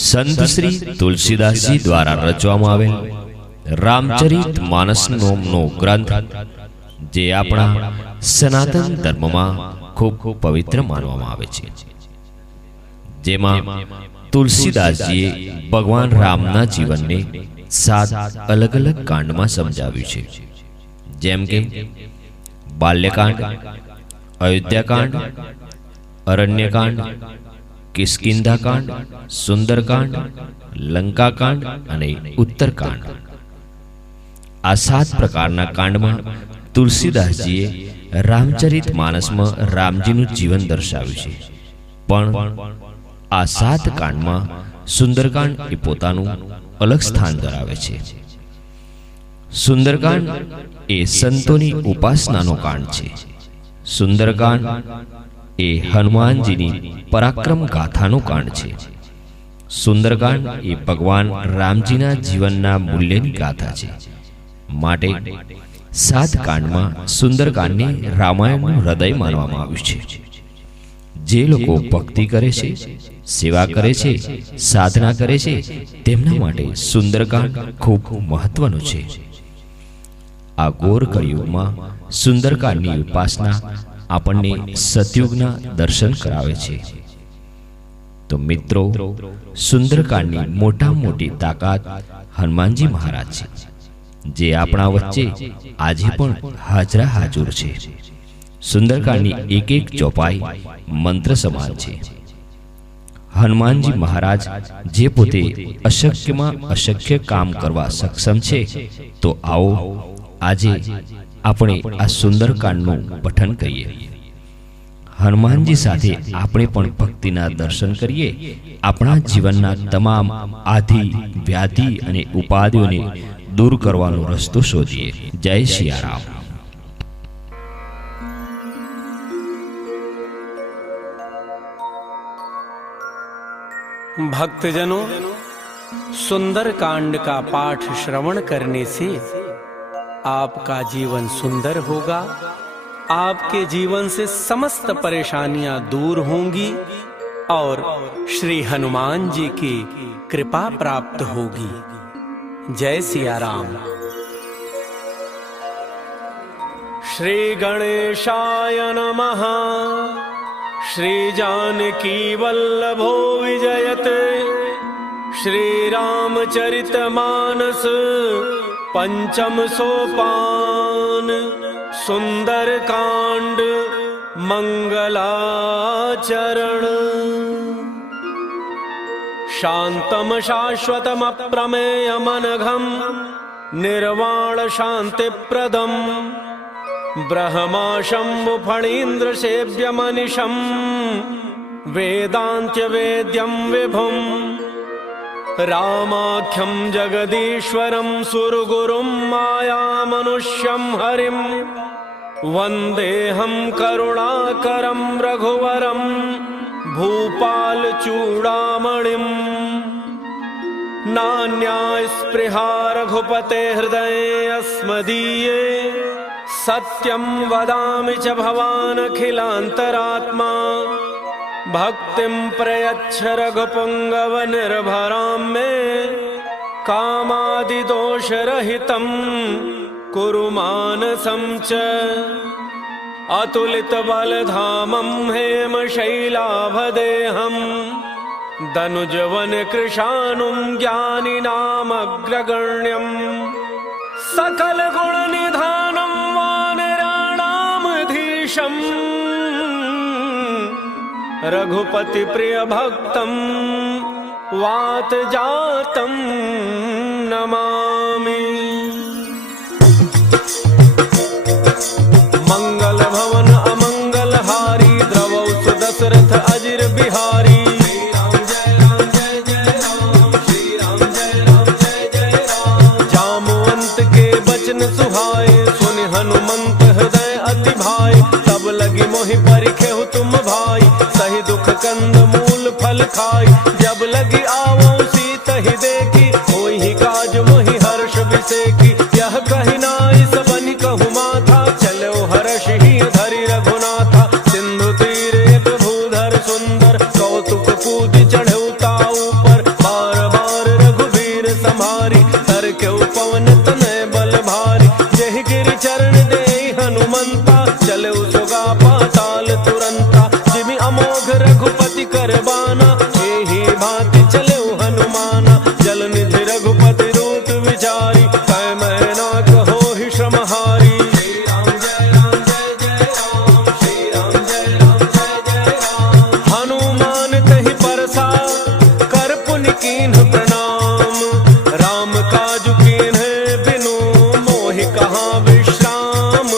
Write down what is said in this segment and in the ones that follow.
संत श्री तुलसीदास जी द्वारा रचवामां आवेल रामचरित मानस नामनो ग्रंथ जे आपणा सनातन धर्ममां खूब पवित्र मानवामां आवे छे। जेमां तुलसीदासजीए भगवान रामना जीवनने 7 अलग अलग कांडमां समजाव्युं छे, जेम के बाल्यकांड, अयोध्याकांड, अरण्यकांड, किष्किंधाकांड, सुंदरकांड, लंकाकांड अने उत्तरकांड। आ 7 प्रकारना कांडमां तुलसीदासजीए रामचरित मानसमां रामजीनुं जीवन दर्शाव्युं छे। पण आ 7 कांडमां सुंदरकांड ए पोतानुं अलग स्थान धरावे छे। सुंदरकांड ए संतोनी उपासनानो कांड छे। सुंदरकांड ए हनुमानजीनी पराक्रम गाथानो कांड छे। सुंदरकांड ए भगवान रामजीना जीवनना मूल्यनी गाथा छे। माटे 7 कांडमां सुंदरकांडने रामायणनुं हृदय मानवामां आव्युं छे। जे लोको भक्ति करे छे, सेवा करे छे, साधना करे छे, तेमना माटे सुंदरकांड खूब महत्वनुं छे। आ घोर कलियुगमां सुंदरकांडनी उपासना आपणने सतयुगना दर्शन करावे छे। तो मित्रों, सुंदरकांडनी मोटा मोटी ताकत हनुमानजी महाराज छे, जे आपणा वच्चे आजे पण हाजरा हाजुर छे। सुंदरकांडनी एक एक चौपाई मंत्र समान छे। हनुमानजी महाराज जे पोते अशक्यमां अशक्य काम करवा सक्षम छे, तो आओ आजे આપણે આ સુંદરકાંડનું પઠન કરીએ। હનુમાનજી સાથે આપણે પણ ભક્તિના દર્શન કરીએ, આપણા જીવનના તમામ આધિ વ્યાધિ અને ઉપાધિઓને દૂર કરવાનો રસ્તો શોધીએ। જય સિયારામ। भक्तजनों, सुंदरकांड का पाठ श्रवण करने से आपका जीवन सुंदर होगा, आपके जीवन से समस्त परेशानियां दूर होंगी और श्री हनुमान जी की कृपा प्राप्त होगी। जय सिया राम। श्री गणेशाय नमः। श्री जानकी वल्लभो विजयते। श्री रामचरितमानस पंचम सोपान। सुंदरकांड मंगलाचरण। शांतम शाश्वतम अप्रमेयमनघम निर्वाण शांतिप्रदम ब्रह्मा शंभु फणीन्द्र सेव्यमनिशं वेदांत्य वेद्यं विभुं रामाख्यं जगदीश्वरं सुरगुरुं मायामनुष्यं हरिं वन्देऽहं करुणाकरं रघुवरं भूपालचूडामणिम्। नान्यास्पृहा रघुपते हृदये अस्मदीये सत्यं वदामि च भवान् अखिलान्तरात्मा। भक्तिं प्रयच्छ रघुपुङ्गव निर्भरां मे कामादिदोषरहितं कुरु मानसं च। अतुलितबलधामं हेमशैलाभदेहं दनुजवनकृशानुं ज्ञानिनामग्रगण्यं सकलगुणनिधानं वानराणामधीशं रघुपति प्रिय भक्तं वातजातं नमामि। मंगल भवन अमंगल हारी द्रवौ सुदशरथ अजिर बिहारी। सुहाए सुन हनुमंत हृदय अति भाई तब लगी मोहि परिखेहु तुम भाई सही दुख कंद मूल फल खाई जब लगी आवो सीत ही देखी होई ही काज मोहि हर्ष विसेकी यह कहि नाई सबनि कहु माथा चलो हर्ष ही धरि रघुनाथा सिंधु तीर एक भूधर सुंदर कौतुक कूद चढ़ऊ ताऊ पर अमोघ रघुपति करबाना, एही भांति चले हनुमाना। जल निधि रघुपति रूप विचारी, कै मैना कहो ही श्रमहारी। श्री राम जय राम जय जय राम, श्री राम जय राम जय जय राम। हनुमान तहि परसा कर पुनि कीन्ह प्रणाम, राम काज कीन्ह बिनु मोहि कहाँ विश्राम।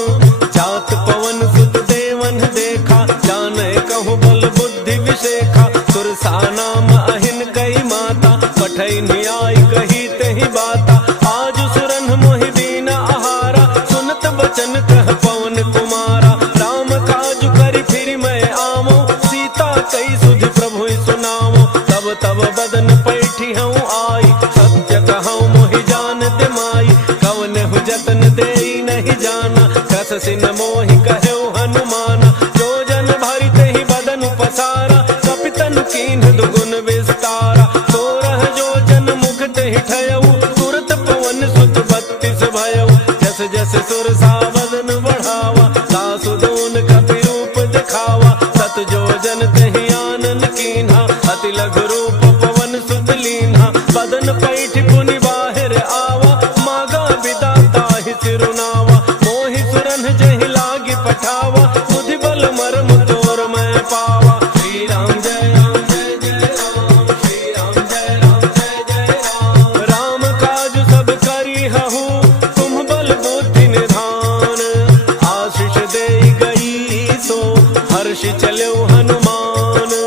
जात पवन सुत देवन देखा, जाने कहूँ बल बुद्धि विशेखा। सुरसा नाम अहिन कई माता, पठै न्याय कही तहि बाता। आज सुरन मोहि दीन आहारा, सुनत बचन कह पवन कुमारा। राम काज करि फिर मैं आवो, सीता कई सुधि प्रभु सुनावो। तब तब बदन पैठी हूँ आई, सत्य कहूँ मोहि जानत माई। कवनहु जतन देई नहीं जाना, कस सिन मोहि कहु हनुमाना। जो जन भरि तहि बदन पसारा, कपितन कीन्ह दुगुन विस्तारा। 16 जो जन मुख तहि ठयऊ, तुरत पवन सुत 32 भयऊ। जस जस सुरसा वदन बढ़ावा, सासु दोन कपि रूप दिखावा। सत जो जन तहि आनन कीन्हा, अति लघु रूप पवन सुत लीन्हा। बदन पैठ पुनि बाहिर आवा, मागा बिदा ताहि सिरुनावा। मोहि सुरन जहि लागी पठावा, बुद्धि बल मर्म तोर मैं पावा। श्री राम जय राम जय जय राम, श्री राम जय राम जय जय राम। राम काज सब करी हहु, तुम बल बुद्धि निधान। आशीष देई गई सो, हर्षि चलो हनुमान।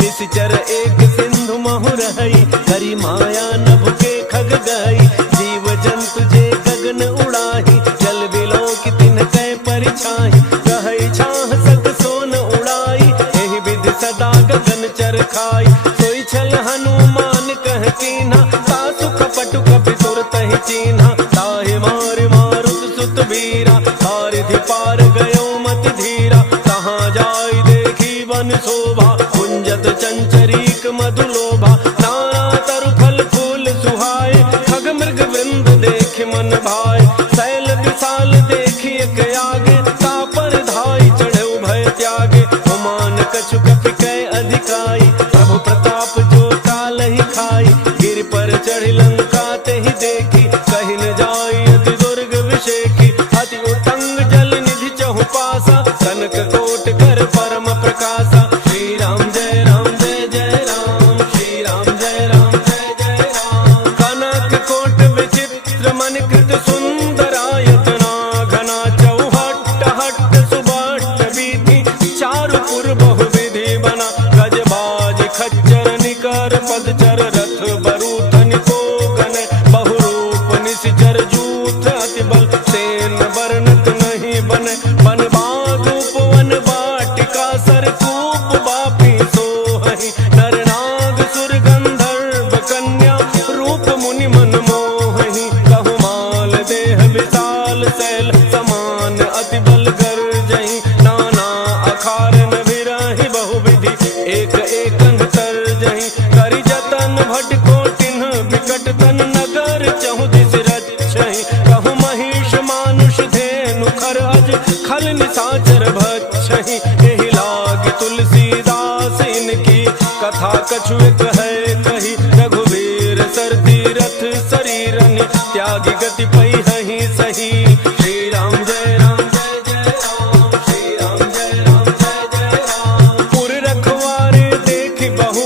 निश्चर एक सिंधु महु रहई, हरि माया नभ के खग गई। जीव जंतु जे गगन उड़ाही, जल बिलो की तिन कै परिछाही। कहई छाह सक सोन उड़ाई, एहि विधि सदा गगन चर खाई। सोई छल हनुमान कह कीन्हा, तासु कपटु कपि तुरत ही चीन्हा। ताहि मारि मारुत सुत वीरा, हारिधि पार गयो मति धीरा। कहाँ जाई देखी वन शोभा, कुंजत चंचरीक मधुलोभा। नाना तरु फल फूल सुहाए, खग मृग वृंद देख मन भाए। शैल विशाल देखी एक आगे, तापर धाई चढ़े भय त्यागे। हुमान कछु कपि कै अधिकाई, प्रभु प्रताप जो काल ही खाई। गिर पर चढ़ी लंका तेहि देखी, कहि न जाई अति दुर्ग विषेखी। अति उतंग जल निधि चहु पासा, कनक कोट कर परम प्रकाशा। श्री राम जय राम जय जय राम, श्री राम जय राम जय जय राम। कनक कोट विचित्र मन कृत सुंदरायतना, घना चौहट्ट हट्ट सुबट्ट बीथी। चारु पुर बहु विधि बना, गजबाज खच्चर निकर पदचर। रथ बरूथन को गन, बहुरूप निशिचर जूथ। अति बल सेन वर्णत नहीं बन, बन बाग उपवन बाटिका। सरकूप बापी सोहहि, नर नाग सुर गंधर्व कन्या। रूप मुनि मन मोहहि, कहु माल देह विशाल शैल समान। अति बल गर्जहि, नाना अखारन विरहि बहुविधि। एक एकन तरजहि, करि जतन भट कोटिन विकट तन। नगर चहु दिस रक्षहि, कहु महिष मानुष धेनु खर अज। खल निशाचर भक्षहि, एहि लाग तुलसीदास इनकी। कथा कछु एक है कही, रघुवीर सर तीरथ शरीरनि। त्यागी गति पहिहि सही, श्री राम जय राम जय जय राम, श्री राम जय राम जय जय राम। पुर रखवारे देखि बहु,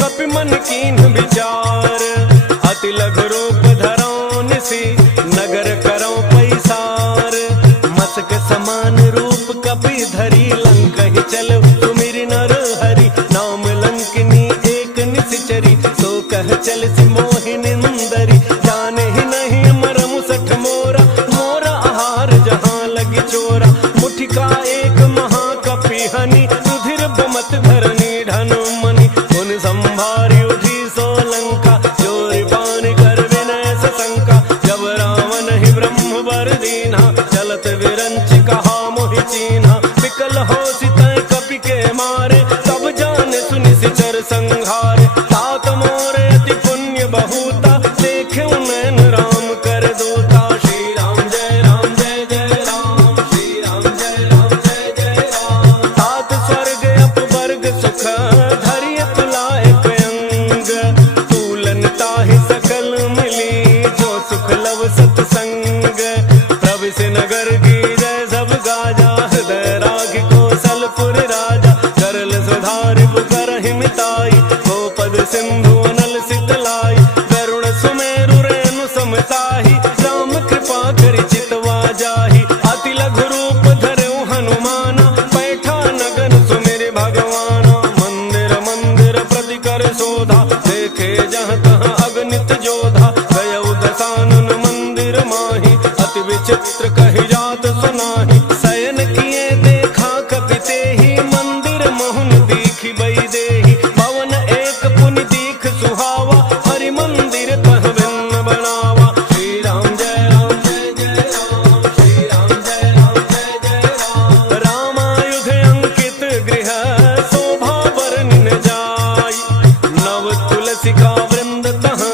कपि मन कीन्ह विचार। अति लघु रूप धरौ निसि, नगर करौ पैसार। मसक समान रूप कपि धरी, लंकहि चल सुमिरि नर हरि। नाम लंकिनी एक निशिचरी, सो कह चल सि मोहि निंदरी। जाने ही नहीं मरम सठ मोरा, मोरा आहार जहाँ लगी चोरा। मुठिका एक महाकपि हनि, रुधिर बमत धरनी ढन मनि। उन संभारी उठी सो लंका, जोरि बाण कर विनय सशंका। जब रावण ही ब्रह्म वर दीन्हा, चलत विरंच कहा मोहि चीन्हा। विकल होसि तै कपि के मारे, तब जान सुनि सिचर संहारे। तात मोरे अति पुण्य बहुता, देखे नैन राम कर दूता। श्री राम जय राम जय जय राम, श्री राम जय राम जय जय राम। तात स्वर्ग अपवर्ग रिपु करहि मिताई, गोपद सिंधु अनल सितलाई, गरुड़ सुमेरु रेणु समताही, राम कृपा करि चितवा जाहि, अति लघु रूप धरऊ हनुमाना, बैठा नगन सुमिरि भगवाना, मंदिर मंदिर प्रति कर शोधा, देखे जहाँ तहाँ अगणित जोधा, गयउ दसानन मंदिर माही, अति विचित्र कहि जात सुनाही, शयन किए देखा कपि तेहि, मंदिर मोहन दीखि बई देहि, भवन एक पुनि दीख सुहावा, हरि मंदिर तह भिन्न बनावा, श्री राम जय राम जय जय राम, श्री राम जय राम जय जय राम, रामायुध अंकित गृह शोभा बरनिन जाय, नव तुलसी का वृंद तह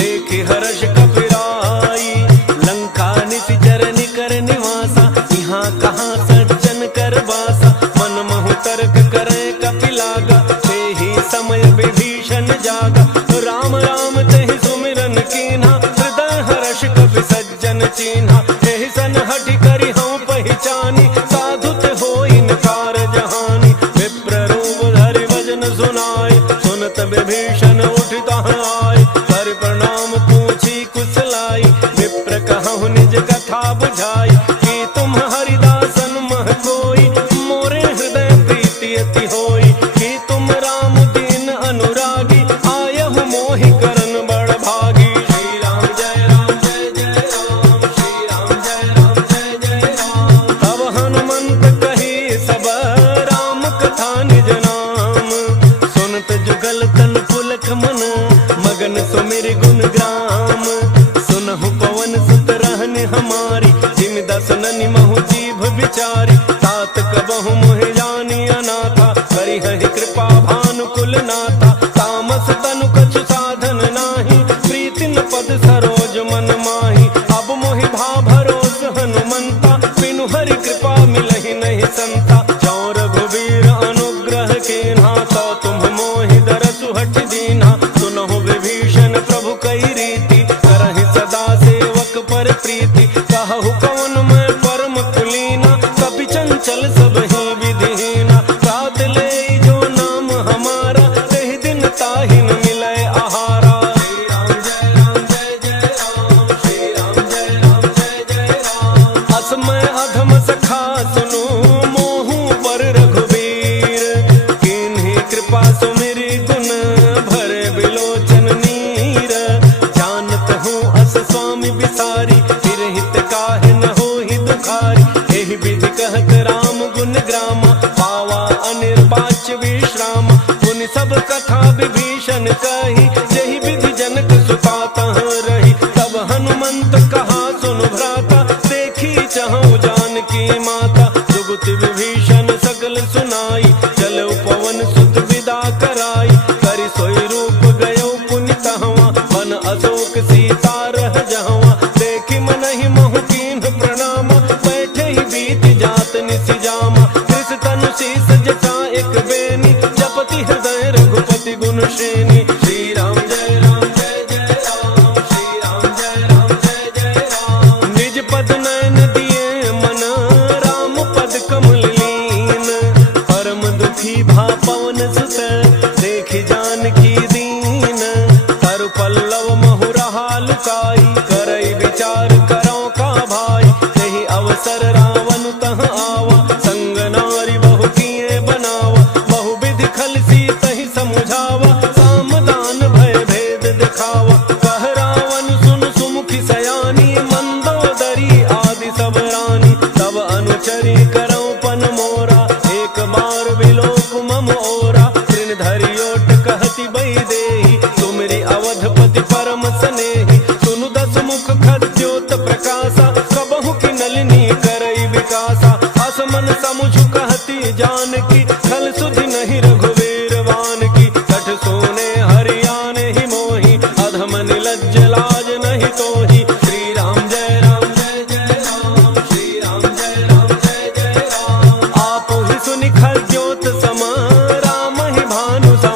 देखि हर्ष कपिराई, लंका निशिचर निकर निवासा, यहाँ कहाँ सज्जन कर बासा, मन महु तर्क करे कपिलागा, तेहि समय विभीषण जागा, राम राम तेहि सुमिरन कीन्हा, हृदय हर्ष कपि सज्जन चीन्हा, एहि सन हठि करि हऊँ पहिचानी, साधु ते होई नकार जहानी, विप्र रूप धरि भजन सुनाई, सुनत विभीषण उठि तहाँ आए, कर प्रणाम पूछी कुशलाई, विप्र कहहुँ निज कथा बुझाई, कि तुम हरिदासन मह कोई, मोरे हृदय प्रीति अति होई, कि तुम राम दीन अनुरागी, आयहु मोहि करन बड़ भागी, श्री राम जय राम जय जय राम, श्री राम जय राम जय जय राम, तब हनुमंत कही सब राम कथा निज नाम, सुनत जुगल तन पुलक मन, मगन सुमिरि गुण ग्राम, सुनहु पवन सुत रहनि हमारी, जिमि दसननि महु जीभ विचारी, तात कबहु मोहि जानी अनाथा, करिहहि कृपा भानुकुल नाथा, तामस तनु कछु साधन नाही, प्रीति न पद सरोज मन माही, अब मोहि भा भरोस हनुमंता, बिनु हरि कृपा मिलहि नहीं संता, जौं रघुबीर अनुग्रह कीन्हा, तो तुम मोहि दरसु हठ दीन्हा, सुनहु विभीषण प्रभु कई रीति, करहि सदा सेवक पर प्रीति, कहु कौन मैं परम कुलीना, कपि चंचल सब ही विधिहीना, रात ले जो नाम हमारा, तेहि दिन ताहि न मिलै आहारा, श्री राम जय राम जय जय राम, श्री राम जय राम जय जय राम, असमय अधम सखा सुनु मोहु पर रघुबीर, किन्हि कृपा सुमिरि गुण भरे बिलोचन नीर, जानत हूँ अस स्वामी बिसारी, फिर हित काहे न होहि दुखारी, एहि विधि कहत राम गुण ग्रामा, पावा अनिर्वाच्य विश्राम, मुनि सब कथा विभीषण कही, जेहि विधि जनक सुता तह रही, तब हनुमंत कहा सुनु भ्राता, देखी चहु जानकी माता, जुगति विभीषण सकल सुनाई, चलऊ पवन सुत विदा कराई, करि सोई रूप गयो पुनि तहवा, मन अशोक सीता रह जहवा, देखि मनहि मोहु कीन्ह प्रणामा, बैठे ही बीत जात निसि जामा, कृष तनु शीस जटा एक बेनी, जपति हृदय रघुपति गुण श्रेणी, श्री राम जय राम जय जय राम, श्री राम जय राम जय जय राम, निज पद नयन दिए मन, राम पद कमल लीन, परम दुखी भा पवन सुत, देखि जानकी दीन, तरु पल्लव महु रहा लुकाई, करई विचार करौ का भाई, तेहि अवसर रावण तह आवा, संग नारी बहु किए बनावा, बहु विधि खल सीतहि समुझावा, सामदान भय भेद दिखावा, कह रावण सुन सुमुखी सयानी, मंदोदरी आदि सब रानी, तब अनुचरी करौ पन मोरा, एक बार विलोक मम ओरा, तृण धरि ओट कहति बई देहि, तुमरि अवधपति परम स्नेहि, सुनु दस मुख खद्योत प्रकाशा, कबहु की नलिनी करई विकासा, असमन समुझ कहती जानकी, खल सुधि नहीं रघुवीर वान की, कठ सोने हरियाने ही मोही, अधम निलज्ज लाज नहीं तोही, श्री राम जय राम जय जय राम, श्री राम जय राम जय जय राम, आप ही सुनि खद्योत सम, राम ही भानु सा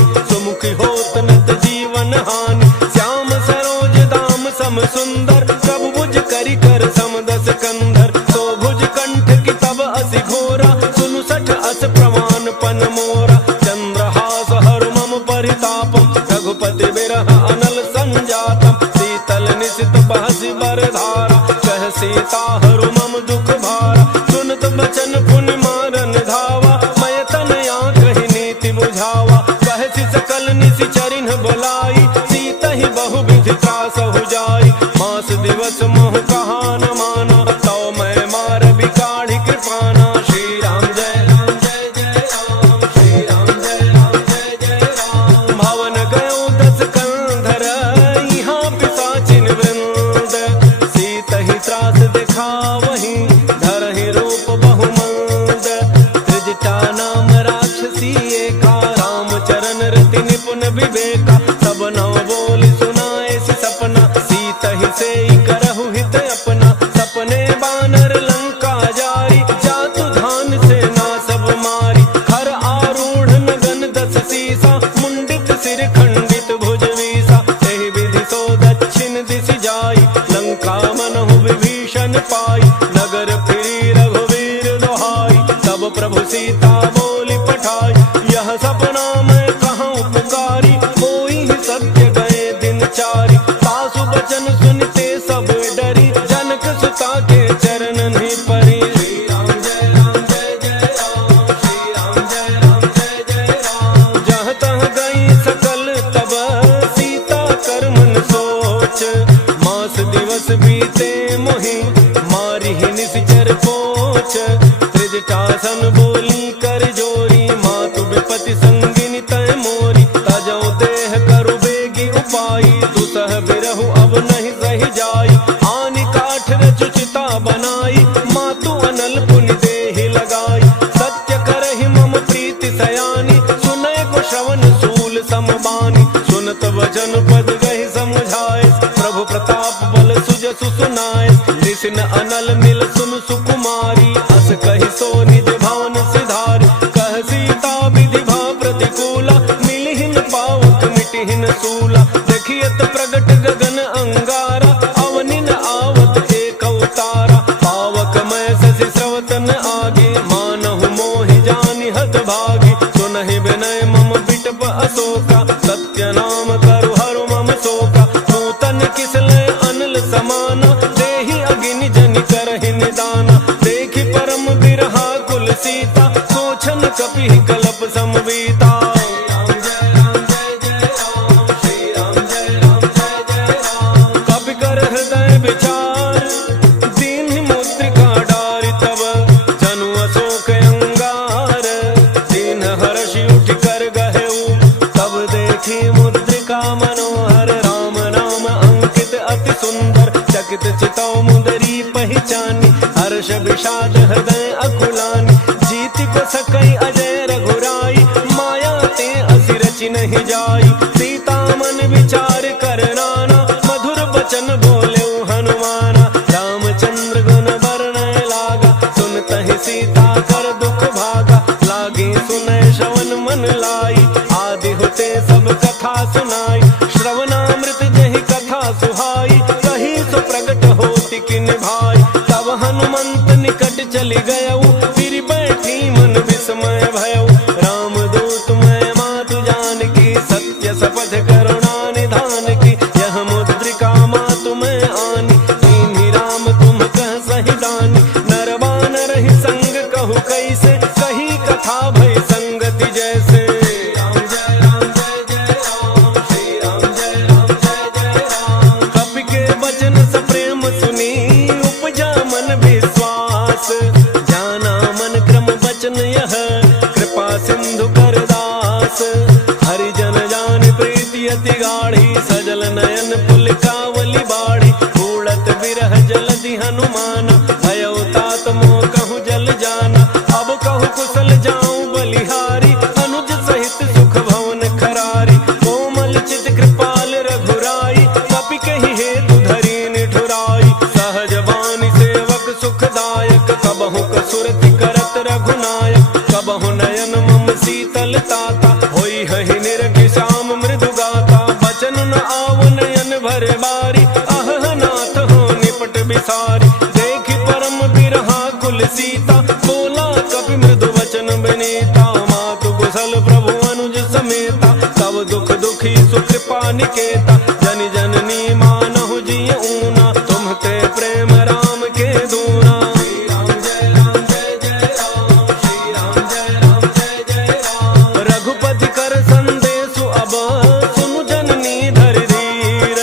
मोहि सुमुखी होत नत जीवन हानि श्याम सरोज दाम सम सुंदर प्रभु भुज करि कर समदस कंधर तो भुज कंठ की तब असि घोरा सुनु सठ अस प्रमाण पन मोरा चंद्रहास हर मम परितापम रघुपति बिरह अनल संजातम शीतल निशित बहसि बरधारा कह सीता हरु मम दुख भारा सुनत बचन पुनि मारन धावा मैं तनया कहि नीति बुझावा कहसि सकल निशि चरिन बुलाई सीता ही बहु विधि त्रास हो जाई मास दिवस मोह कहा न माना तो मैं मार बिकाढ़ी कृपाना श्री राम जय जय राम श्री राम जय जय राम भवन गयो दस कंधर यहाँ पिशाचिन वृंद सीत ही त्रास दिखावहि धरहि रूप बहुमंद त्रिजटा नाम राक्षसी एका राम चरण रति निपुण विवेका सब नव बोल सुनाए सि सपना सीत ही से करहु हित अपना सपने बानर लंका जारी जातु धान से ना सब मारी खर आरूढ़ नगन दस सीसा मुंडित सिर खंडित भुज वीसा एहि विधि सो दक्षिण दिशि जाई लंका मनहु विभीषण पाई नगर फिरी रघुवीर दोहाई तब प्रभु सीता बोली पठाई यह सपना मैं कहाँ पुकारी कोई ही सत्य गए दिन चारी सासु बचन सुनते सब डरी जनक सुता के चरण नहीं परी श्री राम जय जय राम श्री राम जय जय राम जहाँ तहाँ गई सकल तब सीता कर मन सोच मास दिवस बीते मोहि मारी ही निश्चर पोच त्रिजटासन बोली कर जोरी मातु विपति संगिनी तय मोरी तजौ देह करु बेगी उपाई दुसह बिरहु अब नहीं सही जाई आनि काठ रचुचिता बनाई मातु अनल पुनि देहि लगाई सत्य करहि मम प्रीति सयानी सुनय को श्रवण सूल समबानी सुनत वचन पद गहि समझाए प्रभु प्रताप बल सुजसु सुनाए निसिन अनल मिल सुन सुकुमारी अस कहि सो निज भावन सिधारी कह सीता विधि भा प्रतिकूला मिलिहिन पावक मिटिहिन सूला देखियत प्रगट गगन अंगारा अवनिन आवत एक अवतारा पावक मैं शशि स्रवतन आगे मानहु मोहि जानि हत भागी सुनहि विनय मम बिटप अशोका सत्य नाम करु हरु मम शोका नूतन किसले अनल समाना देहि अगिनि जनि करहि निदाना देखि परम बिरहा कुल सीता सोचन कपि कलप समवीता कपि कर हृदय विचार दीन्हि मुद्रिका डारि तब जनु अशोक अंगार दीन हर्षि उठि कर गहेउ तब देखी मुद्रिका मनोहर राम नाम अंकित अति सुंदर चकित चितौ मुदरी पहचानी हर्ष विषाद हृदय अकुलानी जीति को सकई अजय रघुराई माया ते असि रचि नहीं जाई सीता मन विचार कर नाना मधुर बचन बोले हनुमाना रामचंद्र गुण वर्णय लागा सुनतहि सीता कर दुख भागा लागे सुनय श्रवण मन लाई आदि होते सब कथा सुनाई श्रवणामृत जहि कथा सुहाई कही सो प्रगट होति किन भाई तब हनुमंत निकट चली गयऊ फिर बैठी मन विस्मय भयऊ रामदूत मैं मातु जानकी सत्य शपथ करुणा निधान की यह मुद्रिका मातु मैं आनी दीन्हि राम तुम कह सही दानी नरवानर ही संग कहु कैसे कही कथा भय संगति जैसे राम जय राम श्री राम जय राम कपि के वचन सप्रेम सुनी उपजा मन विश्वास जाना मन क्रम वचन यह कृपा सिंधु कर दास हरिजन जान प्रीति अति गाढ़ी सजल नयन पुलकावली बाढ़ी उड़त विरह जलधि हनुमाना भयउ तात मोह कहूँ जल जाना अब कहूँ कुशल जाऊं बलिहारी अनुज सहित सुख भवन खरारी कोमल चित कृपाल रघुराई कपि कहि हेतु धरी निठुराई सहज बानी सेवक सुखदायक कबहु कसुरति करत रघुनायक कबहु नयन मम शीतल ताता होई हहि निर्ग सुखी सुकृपा निकेता, जन जननी मानहु जिय ऊना, तुम ते प्रेम राम के दूना। श्री राम जय राम जय जय राम, श्री राम जय राम जय जय राम। रघुपति कर संदेशु अब सुनु जननी धरि धीर,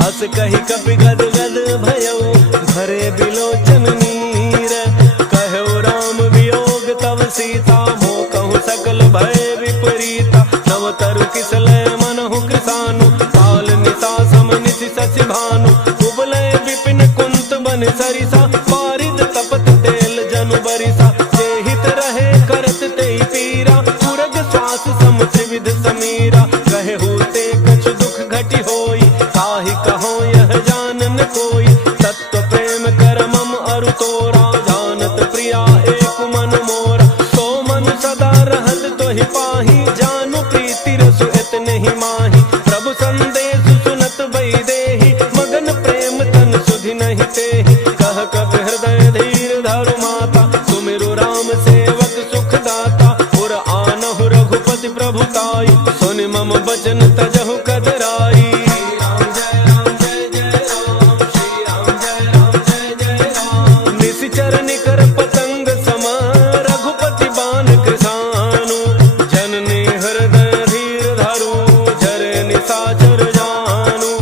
अस कहि कपि गद गद भयउ भरे बिलोचन नीर। कहु राम वियोग तव सीता, मोकहु सकल भय विपरीता। नव तरु किसलय मनहु कृसानु, काल निशा सम निशि शशि भानु। कुबलय विपिन कुंत बन सरिसा, पारिद तपत तेल जनु बरिसा। जेहित रहे करत तेहि पीरा, पुरग श्वास सम त्रिविध समीरा। कहु ते कछु दुख घटि होई, ताहि कहो यह जानन कोई। तत्व प्रेम कर मम अरु तोरा, जानत प्रिया एक मन मोरा। तो मन सदा रहत तोहि पाहि, जानु प्रीति रसु इतने ही माही। प्रभु संदेश सुनत वैदेही, मगन प्रेम तन सुधि नहीं तेहि। कह कपि हृदय धीर धरु माता, सुमिरु राम सेवक सुख दाता। पुर आनहु रघुपति प्रभुताई, सुनि मम बचन तजहु कदराई। श्री राम जय राम जय जय राम, श्री राम जय राम जय जय राम। निशिचर निकर पतंग सम, रघुपति बान कृसानु। जननी हृदय धीर धरु, जरे निशाचर जानु।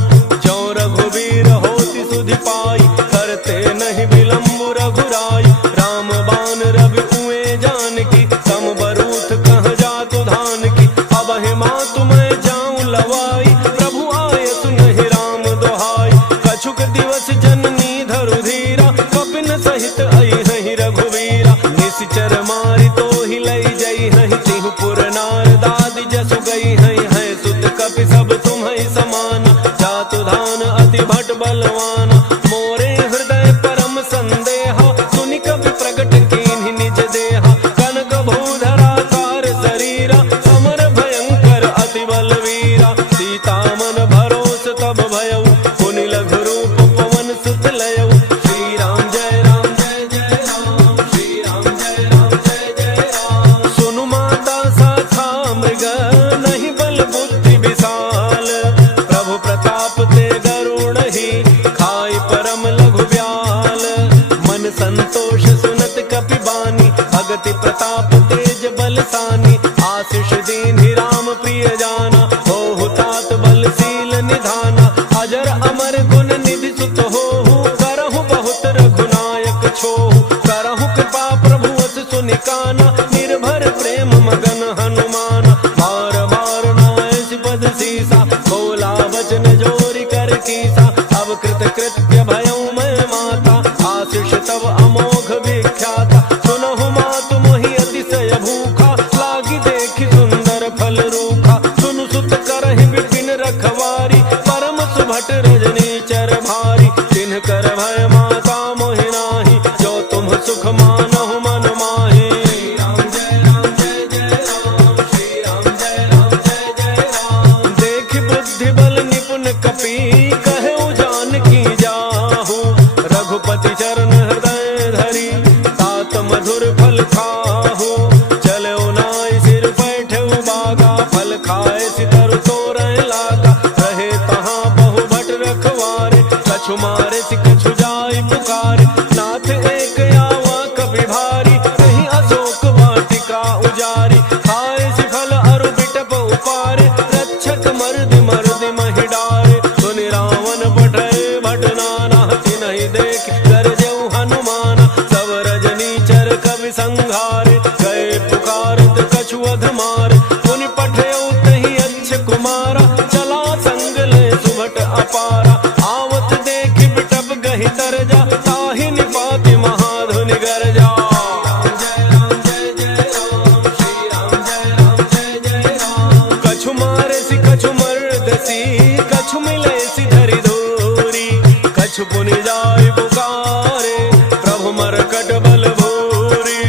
जो रघुवीर होति सुधि पाई, करते नहीं विलम्ब रघुराई। राम बान रवि उए जानकी, तम बरूथ कह जातु धान की। अब मातु मैं जाऊं लवाई, प्रभु आय सुनहि राम दोहाई। कछुक दिवस जननी धरु धीरा, कपिन सहित अइहहि रघुवीरा। निशिचर मारि तोहि लई जइहहि, तिहु पुर नार दादि जसु गइहहि। है सुत कपि सब तुम्हि समान, जातु धान अति भट बलवाना। मोरे हृदय परम संदेहा, सुनि कपि प्रगट कीन्हि निज देहा। कनक भूधरा कार शरीरा, समर भयंकर अति बलवीरा। सीता मन भरोस तब भयउ, पुनि लघु रूप पवन सुत लयउ। श्री राम जय राम जय जय राम, श्री राम जय राम जय जय राम। सुनु माता साथा मृग, नहीं बल बुद्धि विशाल। प्रभु प्रताप ते गरुड़हि, खाई परम लघु ब्याल। मन संतोष सुनत कपि बानी, भगति प्रताप तेज बलसानी। आशीष दीन्हि राम प्रिय जाना, होहु तात बलशील निधाना। अजर अमर गुण निधि सुत होहु, करहु बहुत रघुनायक छोहु। करहु कृपा प्रभु अस सुनि काना, निर्भर प्रेम मगन हनुमाना। बार बार नायस पद सीसा, बोला वचन जोरि कर कीसा। अब कृत कृत्य भयउ मैं माता, आशीष तब अमोघ विख्याता। सुनहु मातु मोहि अतिशय भूखा, लागी देखि सुंदर फल रूखा। सुनु सुत करहि विपिन रखवारी, परम सुभट रजनी चर भारी। तिन्ह कर भय माता मोहि नाही, जो तुम सुख मानहु मन माही। श्री राम जय राम जय जय राम, श्री राम जय राम जय जय राम। देखि बुद्धि बल निपुण कपि, कहु जानकी जाहु। रघुपति चरण हृदय धरि, तात मधुर फल खाहु। चलउ नाइ सिर बैठउ बागा, फल खाए सितरु तोरय लागा। रहे तहाँ बहु भट रखवारे, कछु मारे सि कछु जाय पुकारे। नाथ एक आवा कपि भारी, कहीं अशोक वाटिका उजारी। खाए सि फल अरु बिटप उपारे, रक्षक मर्दि मर्दि महि डारे। सुनि रावण पठय भट नाना, तिनहि देख गरजउ हनुमाना। सब रजनी चर कवि संघारे, गए पुकारत कछु अध मारे। पुनि पठयउ तहि अच्छ कुमारा, चला संग ले सुभट अपारा। आवत देखि बिटप गहि तरजा, ताहि निपाति महाधुनि गरजा। जय राम जय जय राम, श्री राम जय राम जय जय राम। कछु मारे सि कछु मर्दसी, कछु मिले सि धरि धूरी। कछु पुनि जाय पुकारे, प्रभु मरकट बल भूरी।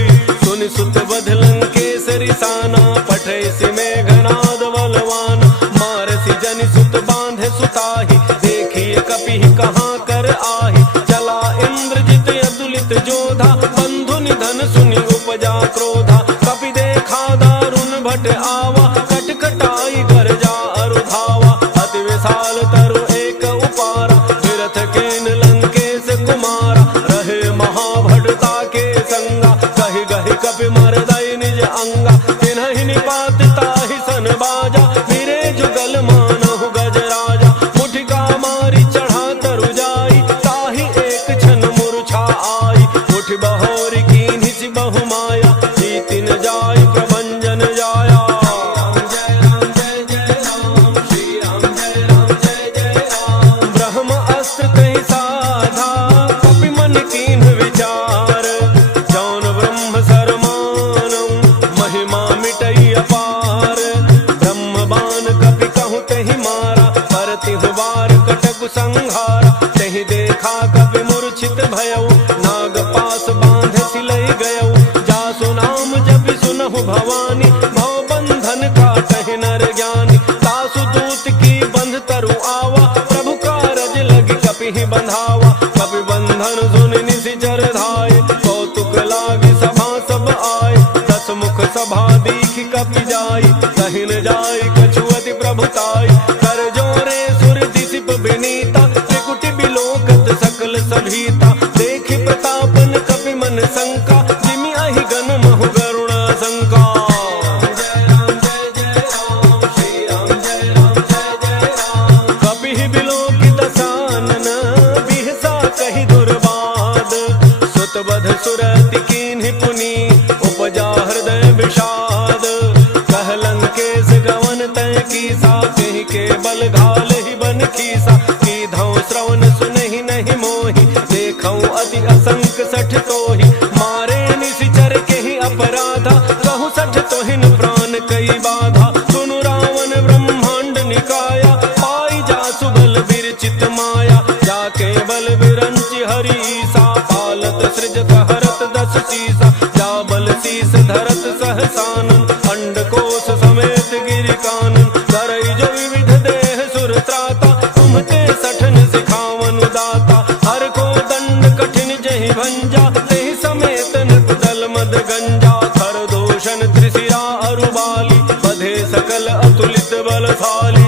सुनि सुत बध लंकेसरि साना, पठै सि मेघनाद बलवाना। मारसि जनि सुत बांधे सुताहि, देखिए कपि कहाँ कर आहि। चला इंद्रजित अतुलित जोधा, बंधु निधन सुनि उपजा क्रोधा। कपि देखा दारुण भट आवा, कटकटाई गरजा अरुधा। कहूँ तहि मारा, परतिहु बार कटक संहारा। तहि देखा कपि मूर्छित भयउ, नाग पास बांध सिलई गयउ। जासु नाम जपि सुनहु भवानी, भव बंधन काटहि नर ज्ञानी। तासु दूत की बंध तरु आवा, प्रभु कारज लगी कपिहि बंधावा। कपि बंधन सुनि निशिचर धाये, कौतुक लागी सभा सब आए। दस मुख सभा दीखि कपि जाई, कहि न जाई कछु अति प्रभुताई। कर जोरे सुर दिसिप विनीता, त्रिकुटि बिलोकत सकल सभीता। देखि प्रतापन कपि मन शंका, जिमि अहि गण महु गरुण शंका। कपिहि बिलोकित सानन, बिहसा कहि दुर्बाद। सुत बध सुरति कीन्हि पुनि, उपजा हृदय विषाद। कह लंकेश गवन तय कीसा, कहि के बल घाल ही बन खीसा। कीधौ श्रवण सुनहि नहीं मोहि, देखौ अति असंक सठ तोहि। मारे निशिचर केहि अपराधा, कहु सठ तोहिन प्राण कई बाधा। सुनु रावण ब्रह्मांड निकाया, पाई जासु बल विरचित माया। जाके बल विरंचि हरीसा, पालत सृजत हरत दस शीसा। जा बल शीस धरत सहसानन, अंडकोश समेत गिरि कानन। करई जो विविध देह सुर त्राता, तुमते सठन सिखावन दाता। हर को दंड कठिन जहि भंजा, तेहि समेत नृप दल मद गंजा। खर दोषण त्रिशिरा अरुबाली, बधे सकल अतुलित बलशाली।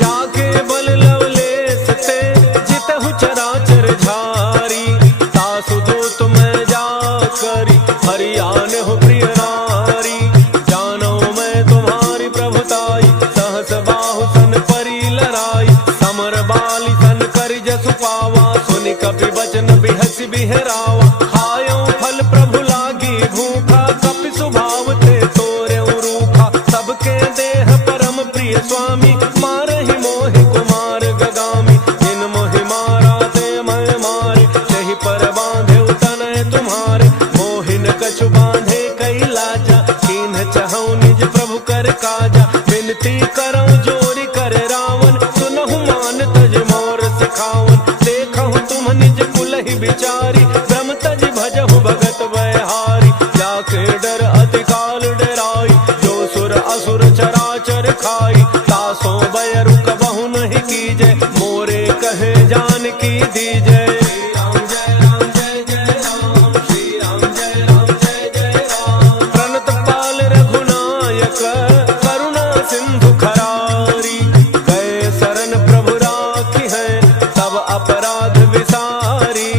जाके बल लवलेश ते, जितहु चराचर झारी। तासु दूत मैं जा करी, हरियान हो प्रिय नारी। जानो मैं तुम्हारी प्रभुताई, सहस बाहु सन परी लराई। समर बाली सन करि जसु पावा, सुनि कपि बचन बिहसि बिहरावा। खायो फल प्रभु लागी भूखा, कपि स्वभाव ते तोर्यउ रूखा। सबके देह परम प्रिय स्वामी, मारहि मोहि कुमार गगामी। जिन मोहि मारा ते मैं मारे, तहि पर बांधे तनय तुम्हारे। मोहिन कछु बांधे कई लाजा, कीन्ह चहु निज प्रभु कर काजा। विनती करौ जोरि कर रावण, सुनहु मान तज मोर सिखावन। देखहु तुम निज कुलहि बिचारी, ब्रह्म तज भजहु भगत वैहारी। जाके डर अति काल डराई, जो सुर असुर चराचर खाई। तासो बैरु कबहु नहीं कीजय, मोरे कहे जान की दीजय। प्रणत पाल रघुनायक, करुणा सिंधु खरारी। गए शरण प्रभु राखी है, तब अपराध विसारी।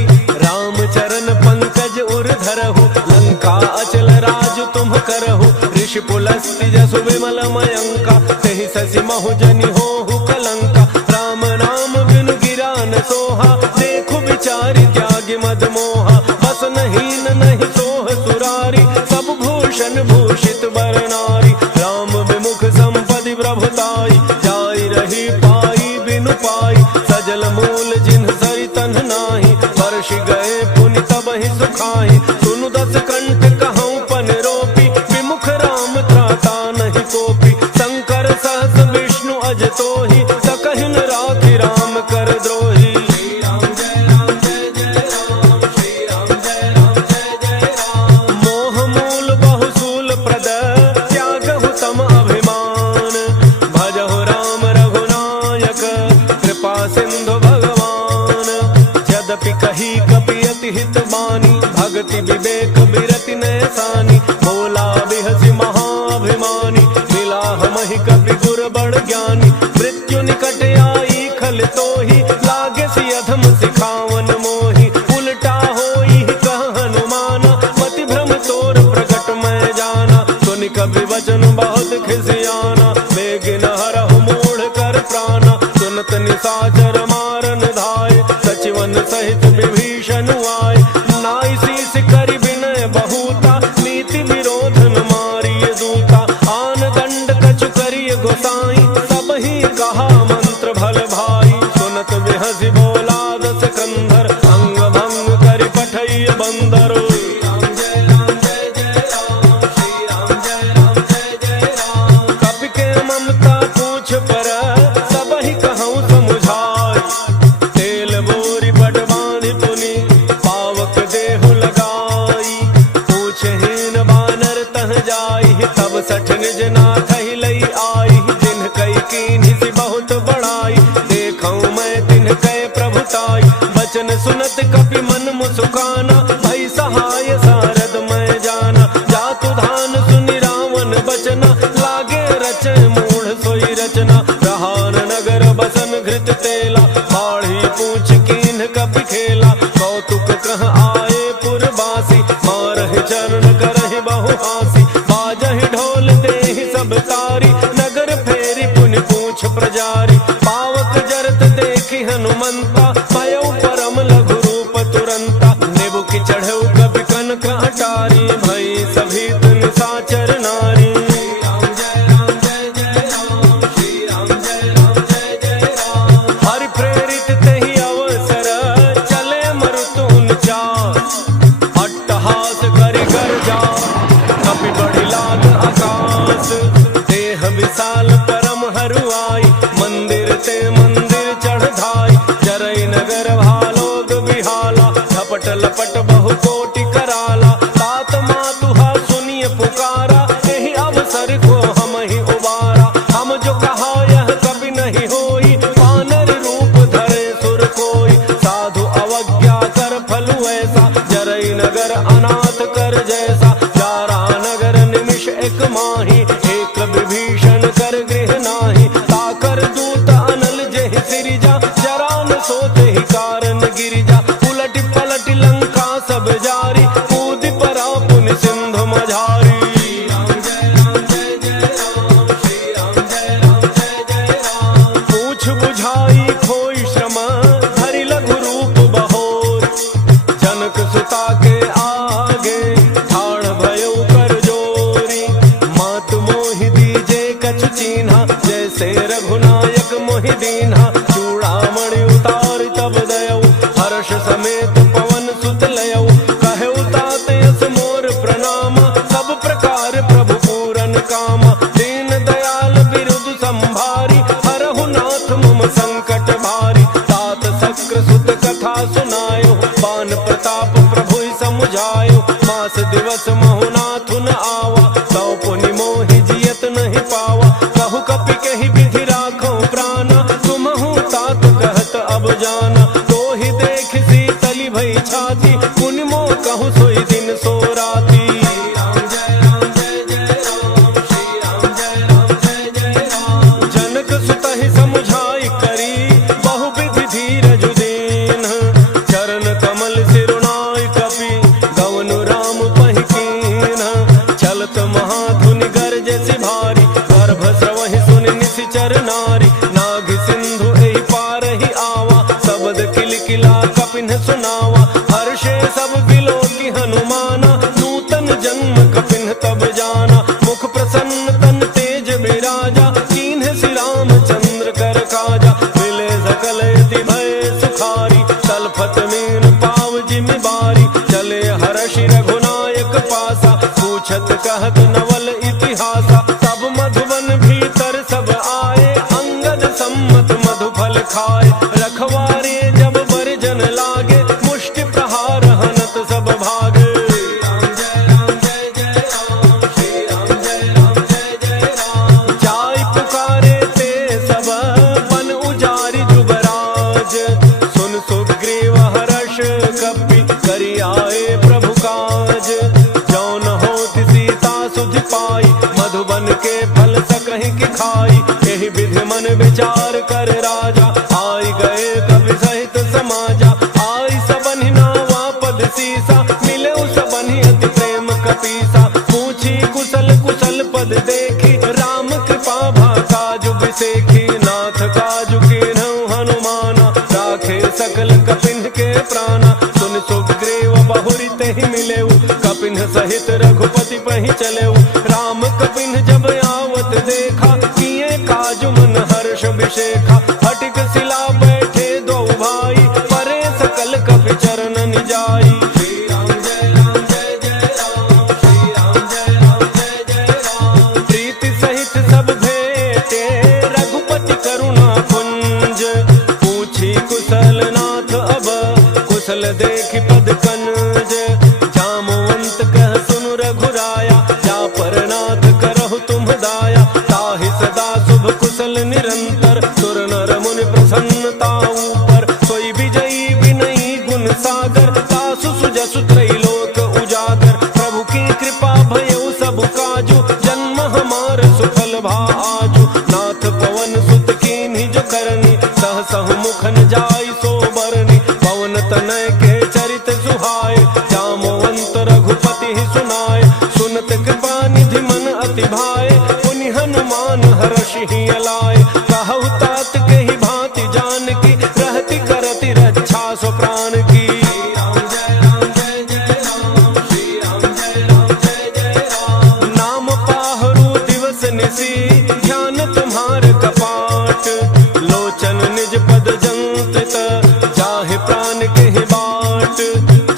राम चरण पंकज उर धरहु, लंका अचल राज तुम करहु। ऋषि पुलस्त्य जसु विमल मयंका, तेहि शशि महु जनि होहु कलंका। राम नाम बिनु गिरा न सोहा, देखु विचारि त्यागि मद मोहा। बस हीन नहीं सोह सुरारी, सब भूषण भूषित बर नारी। राम विमुख संपदि प्रभुताई, जाई रही पाई बिनु पाई। सजल मूल जिन्ह सरि तन्ह नाही, वर्ष गए पुनि तबहि सुखाई। सुनु दस कंठ कहौं पन रोपी, विमुख राम त्राता नहीं कोपी। शंकर सहस विष्णु अज तोहि, सकहिन राखि राम कर द्रोही। मोह मूल बहुसूल प्रद, त्यागहु तम अभिमान। भजहु राम रघुनायक, कृपा सिंधु भगवान। यद्यपि कही कपि अति हित बानी, भक्ति विवेक बिरति नैसानी। बोला बिहसि महाभिमानी, मिला हमहि कपि गुर बड़ ज्ञानी। मृत्यु निकट आई खल तोहि, लागे सि अधम सिखावन मोहि। उल्टा होई कह हनुमाना, मति भ्रम तोर प्रकट मैं जाना। सुनि कपि वचन बहुत खिसियाना, बेगिन हरहु मूढ़ कर प्राणा। सुनत निशाचर मारन धाय, सचिवन सहित विभीषण आए। नाई शीस करि विनय बहुता, नीति विरोध न मारिय दूता। आन दंड कछु करिय गोसाई, सबहि कहा मंत्र भल भाई। सुनत बिहसि बोला दस कंधर, अंग भंग करि पठइय बंदर। 61 निज नाथ ही लई आई, जिन कई कीन्ही सी बहुत बड़ाई, देखऊं मैं तिन कय प्रभुताई। बचन सुनत कपि मन मुसुकाना, भई सहाय सारद मैं जाना। जातु धान सुनि रावण बचना, लागे रचे मूढ़ सोई रचना। प्रहार नगर बसन घृत तेला, बाढ़ी पूछ कीन्ह कपि खेला। कौतुक कह आए पुरबासी, मारहि चरण करहि बहु हासी। बाजहि ढोल देहि सब तारी, नगर फेरी पुनि पूछ प्रजारी। पावक जरत देखि हनुमंता, भयउ परम लघु रूप तुरंता। नेबु की चढ़ऊ कपि कनक अटारी, भई सभीत निशाचर नारी। हरि प्रेरित तेहि अवसर, चले मरुतुन चार। अट्टहास करि गर्जा, कपि बढ़ि लाग आकाश। देह विशाल परम हरुआई, मंदिर ते मंदिर चढ़ धाई। जरई नगर भालोग बिहाला, झपट लपट बहु कोटि कराला। तात मातुहा सुनिय पुकारा, एहि अवसर को हम ही उबारा। हम जो कहा यह कभी नहीं होई, वानर रूप धरे सुर कोई। साधु अवज्ञा कर फलु ऐसा, जरई नगर अनाथ कर जैसा। जारा नगर निमिष एक माही, एक विभीषण कर गृह नाही। ताकर दूत अनल जेहि सिरिजा, जरा न सोते ही कारण गिरिजा। उलट पलट लंका सब जारी, कूद परा पुनि सिंधु मझारी। पूछ बुझाई खोई श्रम, धरि लघु रूप बहोर। जनक सुता के आगे, ठाड़ भयउ कर जोरी। मात मोहि दीजे कछु चीन्हा, जैसे रघुनायक मोहि दीन्हा। चूड़ामणि उतार तब दयऊ, हर्ष समेत पवन सुत लयऊ। कहऊ तात यस मोर प्रणाम, सब प्रकार प्रभु पूरन कामा। दीन दयाल बिरुद संभारी, हरहु नाथ मम संकट भारी। तात शक्र सुत कथा सुनायो, बान प्रताप प्रभु समुझायो। मास दिवस महु नाथुन आवा, सौ पुनि मोहि जियत नहीं पावा। कहु कपि कहि विधि राखो प्राणा, तुमहु तात कहत अब जाना। तो ही देख सीतली भई छाती, पुनि मोह कहु सोई दिन सो राती। जनक सुत ही समुझाई करी, बहु विधि धीरज दीन। चरण कमल सिरुनाई कपि, गवनु राम पहि कीन्ह। चलत महाधुनि गरजे सि भारी, गर्भ स्रवहि सुनि निशिचर नारी। नाग सिंधु एहि पारहि आवा, शब्द किलकिला कपिन सुनावा। हर्षे सब बिलोकी हनुमाना, नूतन जन्म कपिन तब जाना। मुख प्रसन्न तन तेज बिराजा, कीन्ह श्री रामचंद्र कर काजा। मिले सकल यति भय सुखारी, तलफत मीन पाव जिमि बारी। चले हर्षि रघुनायक पासा, पूछत कहत नवल इतिहासा। तब मधुबन भीतर सब आए, अंगद सम्मत मधुफल खाए। रखवारे जब बरजन लागे, मुष्टि प्रहार हनत सब भागे। जाय पुकारे ते सब, बन उजारि जुबराज। सुन सुग्रीव हर्ष कपि, करि आए प्रभु काज। जौन होत सीता सुधि पाई, मधुबन के फल सकहि की खाई। एहि विधि मन विचार कर राजा, आई गए कवि सहित समाजा। आई सबनि नावा पद सीसा, मिले सबनि अति प्रेम कपीसा। पूछी कुशल कुशल पद देखी, राम कृपा भा काजु बिसेखी। नाथ काजु कीन्हु हनुमाना, राखे सकल कपिन के प्राणा। सुन सुग्रीव बहुरि तेहि मिलेऊ, कपिन सहित रघुपति पहि चलेऊ। राम कपिन जब आवत देखा, किए काजु मन हर्ष विशेखा। हटिक सिला बैठे दो भाई, परे सकल कपि चरण निजाई। प्रीति सहित सब भेटे, रघुपति करुणा पुंज। पूछी कुशल नाथ अब, कुशल देखि पद कनज। जामवंत कह सुनु रघुराया, जा पर काजू, जन्म हमार सुफल भा आजू। नाथ पवन सुत कीन्ही जो करनी, सह सह मुख न जाई सो बरनी। पवन तनय के चरित सुहाए, जामवंत रघुपति ही सुनाए। सुनत कृपा निधि मन अति भाए, पुनि हनुमान हर्षि ही अलाए। कहु तात के ही भांति जानकी, रहती करती रक्षा सो प्राण की। नाम पाहरु दिवस निसी, ध्यान तुम्हार कपाट। लोचन निज पद जंत, जाहि प्राण के ही बाट।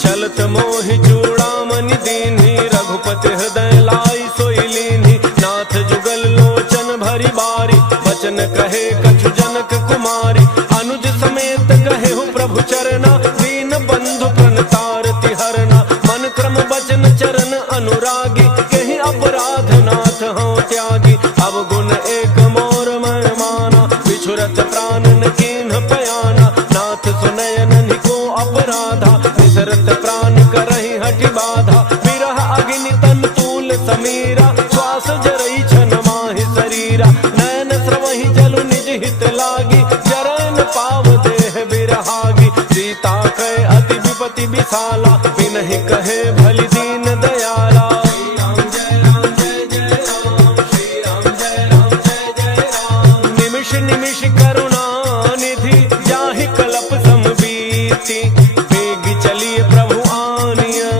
छलत मोहि चूड़ामणि दीन्ही, रघुपति हृदय लाई सोई लीन्ही। नाथ जुगल लोचन भरी बारी, बचन कहे कछु जनक कुमारी। अनुज समेत कहे हूँ प्रभु चरना, दीन बंधु प्रणतारति हरना। मन क्रम बचन चरण अनुरागी, कहीं अपराध नाथ हूँ त्यागी। अब गुण एक मोर मैं माना, बिछुरत प्राण न कीन्ह पयाना। नाथ सुनयन निको अपराधा, निसरत प्राण करहि हठि बाधा। विरह अग्नि तन तूल समीरा, श्वास जरई छन माहि शरीरा। नयन स्रवहि जलु निज हित लागी, जरन पाव देह बिरहागी। सीता कहे अति विपति विशाला, बिनहि कहे भलि दीन दयाला। निमिष निमिष करुणा निधि, जाहि कलप समबीति। बेगी चलिए प्रभु आनिया,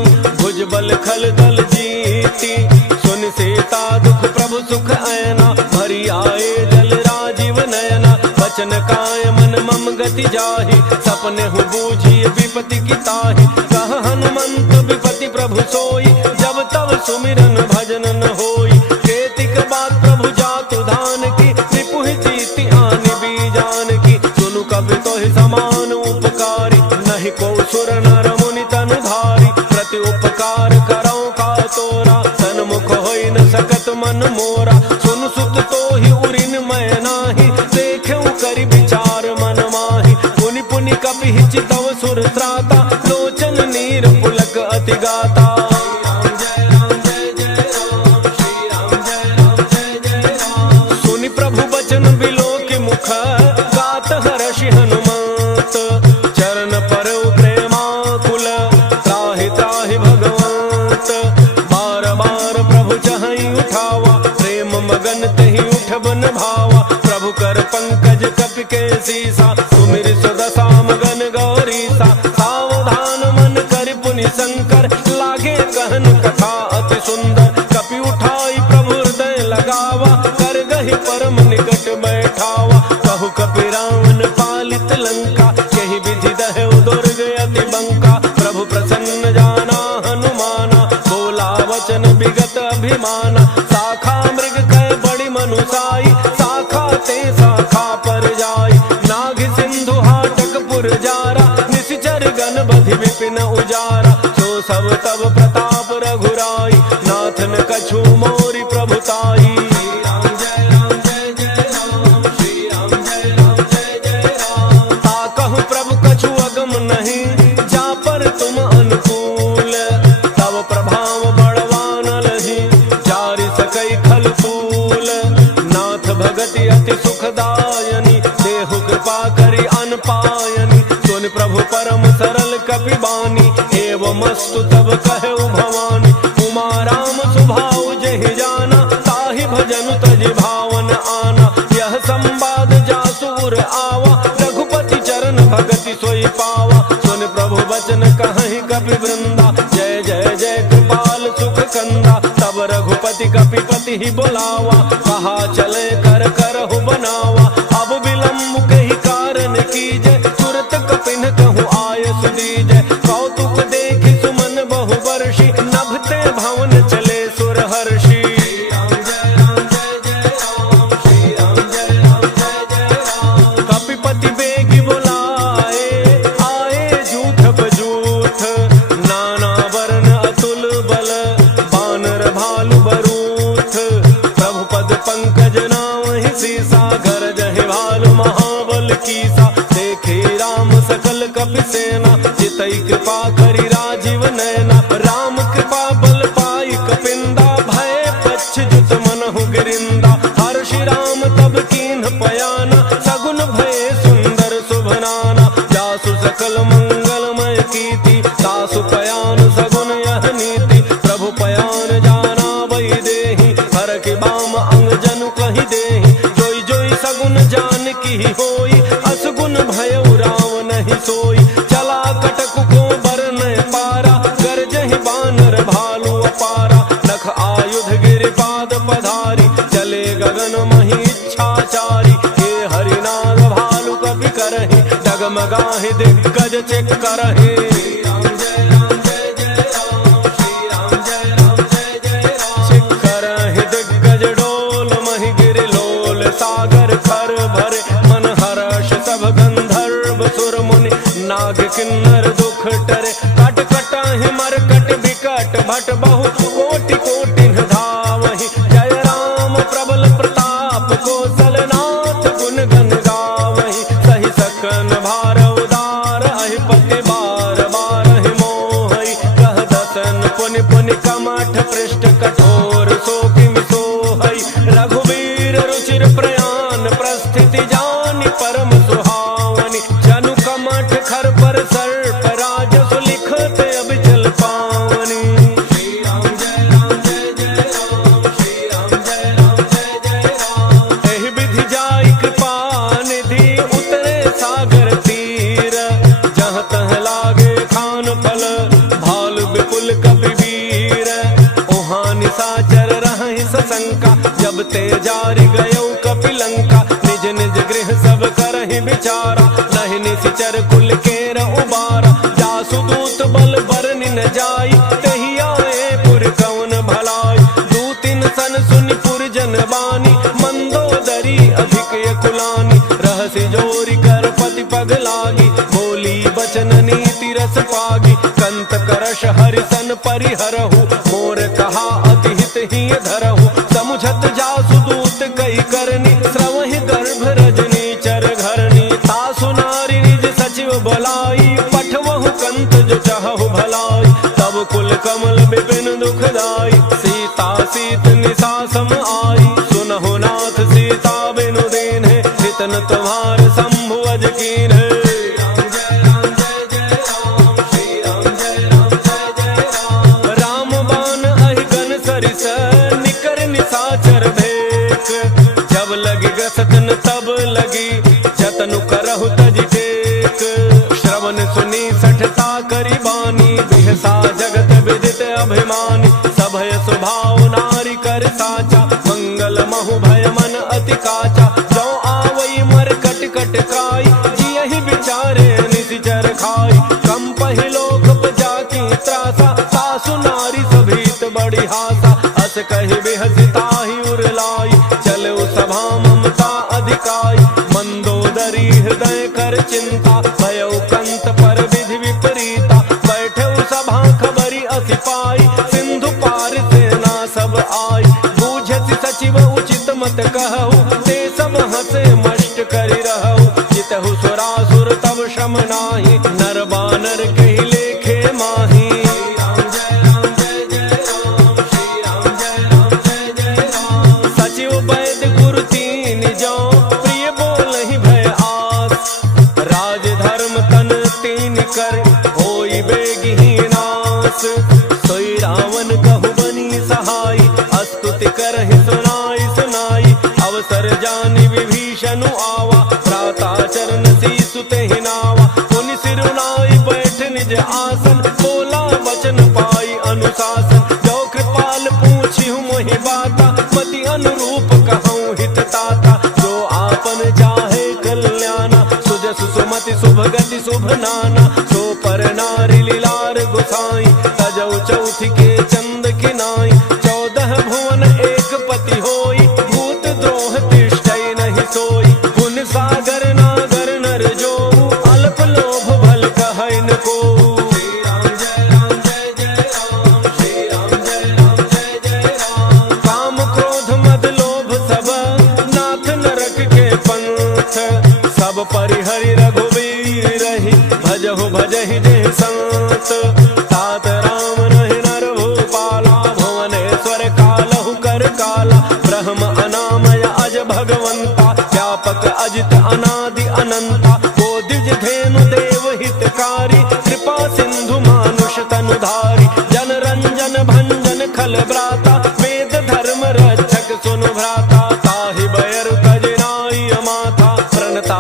भुज बल खल दल जीती। सुन सीता दुख प्रभु सुख ऐना, भरी आए जल राजीव नयना। वचन काय मन मम गति जाहि, सपने हु बूझिए विपति की ताहि। कह हनुमंत विपति प्रभु सोई, जब तब सुमिरन भजन न होई। केतिक बात प्रभु जातु धान की, रिपुहि जीति आनि बीजान की। सुनु कवि तोहि समान उपकारी, नहीं को सुर नर मुनि तनु धारी। प्रति उपकार करौ का तोरा, सन्मुख होई न सकत मन मोरा। सुन सुत तोहि उरिन मैं नाही, देखेउ करि विचार मन माहि। पुनि पुनि कपि चितव सुर त्राता, लोचन नीर पुलक अति गाता। सुनि प्रभु बचन बिलोकि मुख, गात हर्षि हनुमंत। चरण परउ प्रेमाकुल, त्राहि त्राहि भगवंत। बार बार प्रभु चहई उठावा, प्रेम मगन तहि उठ बन भावा। प्रभु कर पंकज कपि के सीसा, सुमिर सुदशा मगन गौरीसा। सावधान मन कर पुनि शंकर, लागे कहन कथा अति सुंदर। कपि उठाई प्रभु हृदय लगावा, कर गहि परम निकट बैठावा। कहु कपि रावण पालित लंका, यही विधि दहु दुर्ग अति बंका। प्रभु प्रसन्न जाना हनुमाना, बोला वचन विगत अभिमाना। शाखा मृग कह बड़ी मनुसाई, शाखा ते शाखा पर जाई। नाग सिंधु हाटक पुर जारा, निशिचर गण बधि विपिन उजारा। सो सब तब प्रताप रघुराई, नाथ न कछु मोरि प्रभुताई। ताकहु प्रभु कछु अगम नहीं, जा पर तुम अनुकूल। तब प्रभाव बड़वान लही, जारि सकई खल फूल। नाथ भगति अति सुखदायनी, देहु कृपा करि अन पायनी। सुन प्रभु परम सरल कपि बानी, एवमस्तु तब कहु भवानी। उमा राम सुभाउ जहि जाना, ताहि भजनु तजि भावन आना। यह संवाद जासुर आवा, रघुपति चरण भगति सोई पावा। सुन प्रभु वचन कहहि कपि वृंदा, जय जय जय कृपाल सुख कंदा। तब रघुपति कपिपति ही बुलावा, कहा चले कर करहु बनावा। अब विलम्ब कही कारण कीजय, तुरत कपिन कहूँ आय सुदीजय। कौतुक देखि सुमन बहु वर्षि, नभते भवन चले सुर हर्षि। कपिपति बेगी बुलाए, आए जूठ बजूठ। नाना वर्ण अतुल बल, बानर भालु बरूथ। प्रभु पद पंकज नाम ही सीसा, घर ही होई, असगुन भयउ राम नहीं सोई। चला कटक को बरन पारा, गरजहि बानर भालू अपारा। नख आयुध गिरिपाद पधारी, चले गगन मही इच्छाचारी। हे हरिनाग भालू कपि करहि, डगमगाहि दिग्गज चेक करहि। करहि दिग्गज डोल, महि गिरि लोल सागर खर भरे। मन हर्ष सब गंधर्व सुर मुनि, नाग किन्नर दुख टरे। कट कटाहि मरकट बिकट भट, बहु कोटि कोटिन धावहि। जय राम प्रबल प्रताप, कौशलनाथ गुण गन गावहि। सहि सकन भार उदार, अहिपति बार बारहि मोहि। कह दसन पुनि पुनि कमठ पृष्ठ, कठोर शोकिमि सोहै। रघुवीर रुचिर प्रयाण, प्रस्थिति जानि परम सुहावनि। जनु कमठ खर पर सर्प, राजसु लिखत अबिचल पावनि। श्री राम जय राम जय जय राम, श्री राम जय राम जय जय राम। एहि विधि जाई कृपा निधि, उतरे सागर तीर। जहाँ तह लागे खान फल, भालु विपुल कपि वीर। ओहाँ निशाचर रहहि सशंका, जब ते जारि गयौ कपि लंका। निज निज गृह सब करहि विचारा, नहीं निशिचर कुल केर उबारा। जासु दूत बल बरनि न जाई, तेहि आए पुर कौन भलाई। दूतिन सन सुनि पुर जन बानी, मंदोदरी अधिक कुलानी। रहसि जोरी कर पति पग लागी, बोली बचन नीति रस पागी। कंत करश हरिसन परिहरहु, मोर कहा अति हित ही धरहु। समुझत जासु दूत कई करनी, श्रवहि गर्भ रजनी चर घरनी। तासु नारी निज सचिव बोलाई, पठवहु कंत जो चाहु भलाई। तब कुल कमल विपिन दुखदाई, सीता सीत निशा सम आई। सुनहु नाथ सीता बिनु दीन्हे, हित न तुम्हार शंभु अज कीन्हे। राम बान अहिगन सरिस, निकर निशाचर भेक। जब लगी गसतन तब लगी, जतनु करहु तज टेक। श्रवण सुनी सठता करी बानी, बिहसा जगत विदित अभिमानी। सभय स्वभाव नारी कर साचा, मंगल महु भय मन अति काचा। जो आवई मर कट कट काई, जियहि विचारे निशिचर खाई। कम पहिलोक जाकी त्रासा, सासु नारी सभीत बड़ी हासा। अस कहि बिहसिताहि उरलाई, चलऊ सभा ममता अधिकाई। मंदोदरी हृदय कर चिंता, भयउ कंत पर विधि विपरीता। बैठऊ सभा खबरी अति पाई, सिंधु पार सेना सब आई। बूझति सचिव उचित मत कहु, ते सब हंसे मष्ट करि रहु। जितहु सुरासुर तब श्रम नाही, नर बानर कहि लेखे माही। सचिव वैद्य गुरु तीन जौ, प्रिय बोलहि भय आस। राज धर्म तन तीन कर, होई बेगिहि नास। सोई रावण कहु बनी सहाई, स्तुति करहि सुनाई सुनाई। अवसर जानि विभीषण आवा, भ्राता चरण सीसु तेहि नावा। पुनि सिरुनाई बैठ निज आसन, बोला वचन पाई अनुशासन। जो कृपाल पूछिहु मोहि बाता, मति अनुरूप कहूँ हित ताता। जो आपन चाहे कल्याणा, सुजसु सुमति शुभ गति शुभ नाना। सो पर नारी लीलार गुसाई, तजौ चौथि के चंद किनाई। 14 भुवन एक पति होई, भूत द्रोह तिष्ठै नहीं सोई। पुन सागर नागर नर जो, अल्प लोभ भल कहै न को। श्री राम जय राम जय जय राम, श्री राम जय राम जय जय राम। काम क्रोध मद लोभ सब, नाथ नरक के पंथ। सब परिहरि रघुवीर रहि, भजहु भजहि जे संत। तात राम रहि नर भूपाला, भुवनेश्वर कालहु कर काला। ब्रह्म अनामय अज भगवंता, व्यापक अजित अनादि अनंता। वो द्विज धेनु देव हितकारी, कृपा सिंधु मानुष तनुधारी। जन रंजन भंजन खल ब्राता, वेद धर्म रक्षक सुनु भ्राता। ताहि बयरु तज नाई अमाता, प्रणता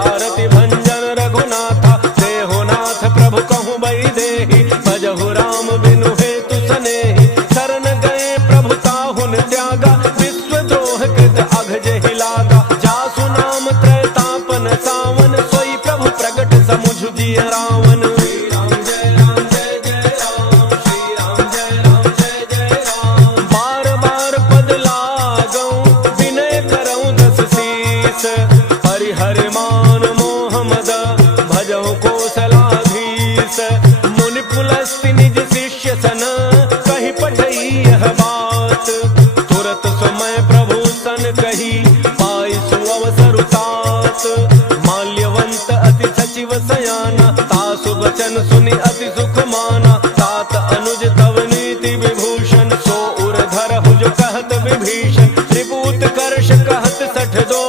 तात। माल्यवंत अति सचिव सयाना, तासु बचन सुनि अति सुख माना। तात अनुज तव नीति विभूषण, सो उर धरहु जो कहत विभीषण। त्रिभूत कर्ष कहत सठ दो,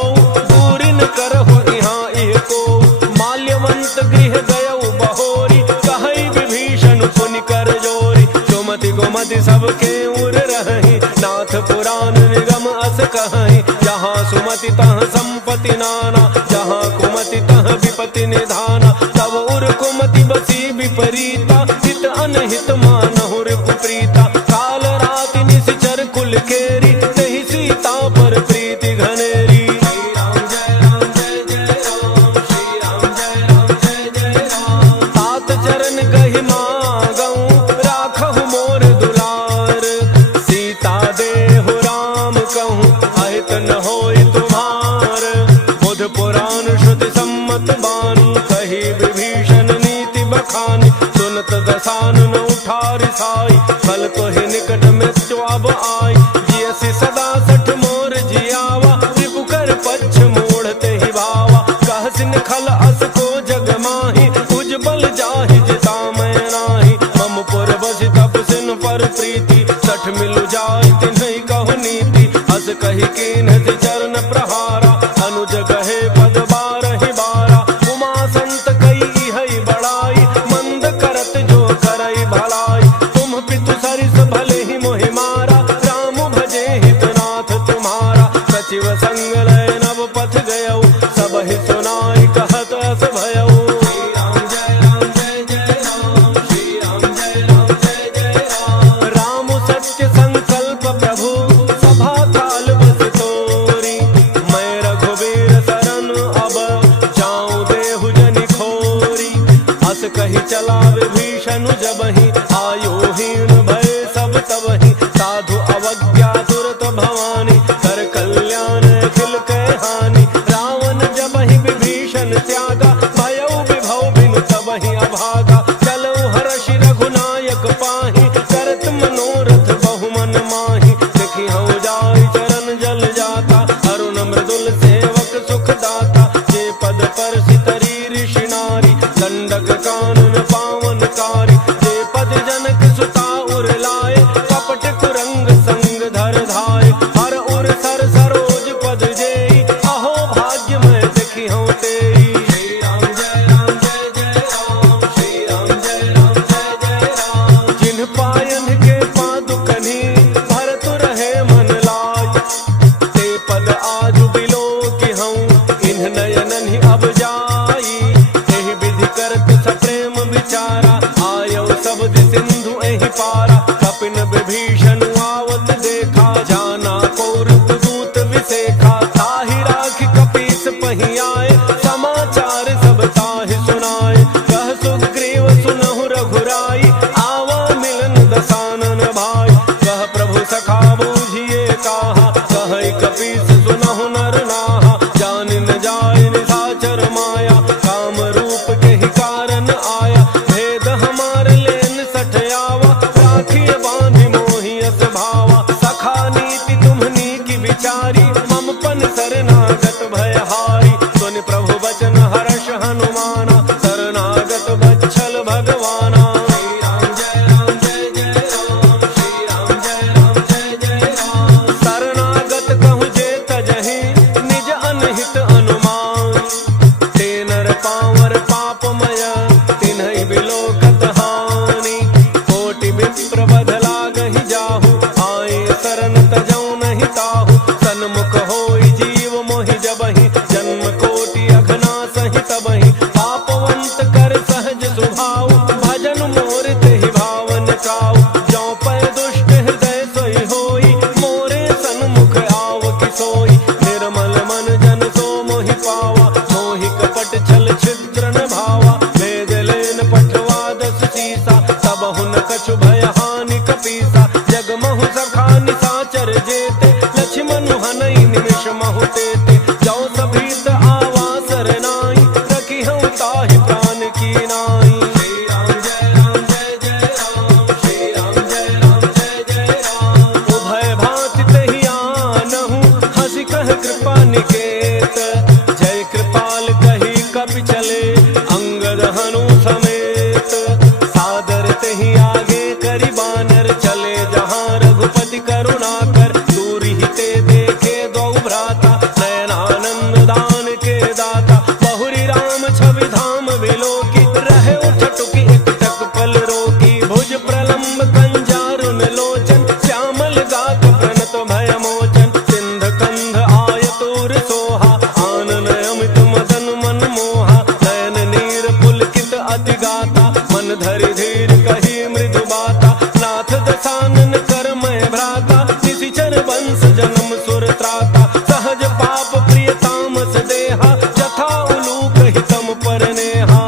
दूरिन करहु इहाँ इह को। माल्यवंत गृह गयउ बहोरी, कहई विभीषण पुनि कर जोरी। सुमति गोमति सबके उर रही, नाथ पुराण निगम अस कहई। जहाँ सुमति तहाँ संपत्ति नाना, जहाँ कुमति तहाँ विपत्ति निधाना। तब उर कुमति बसी विपरीता, हित अनहित मानहु रिपुप्रीता। काल राति निशिचर कुल केरी, तहि सीता पर प्रीति घनेरी। श्री राम जय राम जय जय राम, श्री राम जय राम जय जय राम। तात चरण गहि मागऊँ, राखहु मोर दुलार। सीता देहु राम कहूँ, अहित न होई तुम्हार। बुध पुराण श्रुति सम्मत बानी, कही विभीषण नीति बखानी। सुनत दसानन उठारि साई, फल तो ही निकट मृत्यु अब आई। जियसि सदा सठ मोर जियावा, रिपु कर पच्छ मोड़ते ही भावा। कहसिन खल अस को जग माही, उज्जवल जाहि जिता मैं नाही। मम पुर बसि तपसिन पर प्रीति, सठ मिलु जाय तिन्हि कहु नीति। अस कहि कीन्ह चरण प्रहारा, अनुज कहे पद बारहि बारा। उमा संत कई हई बड़ाई, मंद करत जो करई भलाई। तुम पितु सरिस भले ही मोहि मारा, राम भजे हितनाथ तुम्हारा। सचिव संग लय नव पथ गयऊ, सब ही सुनाई कहत अस भयऊ। श्री राम जय राम जय जय राम, श्री राम जय राम जय जय राम। राम सत्य संकल्प प्रभु, सभा काल बस तोरी। मैं रघुवीर शरण अब, जाऊं देहु जनि खोरी। अस कही चला विभीषण जबहि, आयुहीन भय सब तबहि। साधु अवज्ञा तुरत भवानी, कर कल्याण अखिल कै हानि। रावण जबहि विभीषण त्यागा, भयउ विभव बिनु तबहि अभागा। चलऊ हर्षि रघुनायक पाहि, करत मनोरथ बहु मन माहि। देखि हऊ जाय चरण जल जाता, अरुण मृदुल सेवक सुख दाता। जे पद पर सितरी ऋषि नारी, दंडक कानन पावन कारी। जे पद जनक सुता उर लाए, कपट कुरंग संग धर धाय। हर उर सर सरोज पद जेई, अहो भाग्य मैं देखी हूँ तेई। श्री राम जय राम जय जय राम, श्री राम जय राम जय जय राम। जिन पायन के पादुकनि, भरत रहे मन लाय। ते पद आजु बिलो कि हूँ, इन्ह नयनन ही अब जाई। एहि विधि करत सप्रेम विचारा, आयौ शब्द सिंधु एहि पारा। कपिन विभीषण आवत देखा, जाना कौरव दूत विसेखा। ताहि राखि कपीस पहि आए, समाचार सब ताहि सुनाए। कह सुग्रीव सुनहु रघुराई, आवा मिलन दसानन भाई। कह प्रभु सखा बूझिए काहा, कहै कपीस सुनहु नर नाहा। जान न जाय निशाचर माया, काम रूप के ही कारण आया। भेद हमार लेन सठ आवा, राखिए बांधि मोहि अस भावा। सखा नीति तुम्हनी की विचारी, मम पन शरणागत भयहारी। सुनि प्रभु बचन हर्ष हनुमाना, शरणागत बच्छल भगवाना। श्री राम जय राम जय जय राम, श्री राम जय राम जय जय राम। शरणागत कहु जे तजहि, निज अनहित अनुमान। ते नर पावर पापमय, तिन्हि बिलोकत हानि। कोटि विप्र बध लागहि जाहु, आए शरण तजौ नहीं ताहु। सन्मुख होई जीव मोहि जबहि, जन्म कोटि अघना सहि तबहि। पापवंत कर सहज स्वभाव, भजन मोर तेहि भावन काऊ। जौ पै दुष्ट हृदय सोई होई, मोरे सन्मुख आव कि सोई। निर्मल मन जन सो मोहि पावा, मोहि कपट छल छिद्र न भावा। भेद लेन पठवा दस सीसा, तब हुन कछु भय हानि कपीसा। जग महु सखा निशाचर जेते, लक्ष्मण हनई निमिष महु तेते। जौ सभीत आवा सरनाई, रखी हूँ ताहि प्राण की नाई। श्री राम जय राम जय जय राम, श्री राम जय राम जय जय राम। उभय भांति तहि आनहु, हंसि कह कृपा निकेत। जय कृपा बचन सिंध कंध आय तूर सोहा आनन अमित मदन मन मोहा नयन नीर पुलकित अति गाता मन धरि धीर कही मृदु बाता नाथ दशानन कर मैं भ्राता निशिचर वंश जन्म सुर त्राता सहज पाप प्रिय तामस देहा जथा उलूक हितम पर नेहा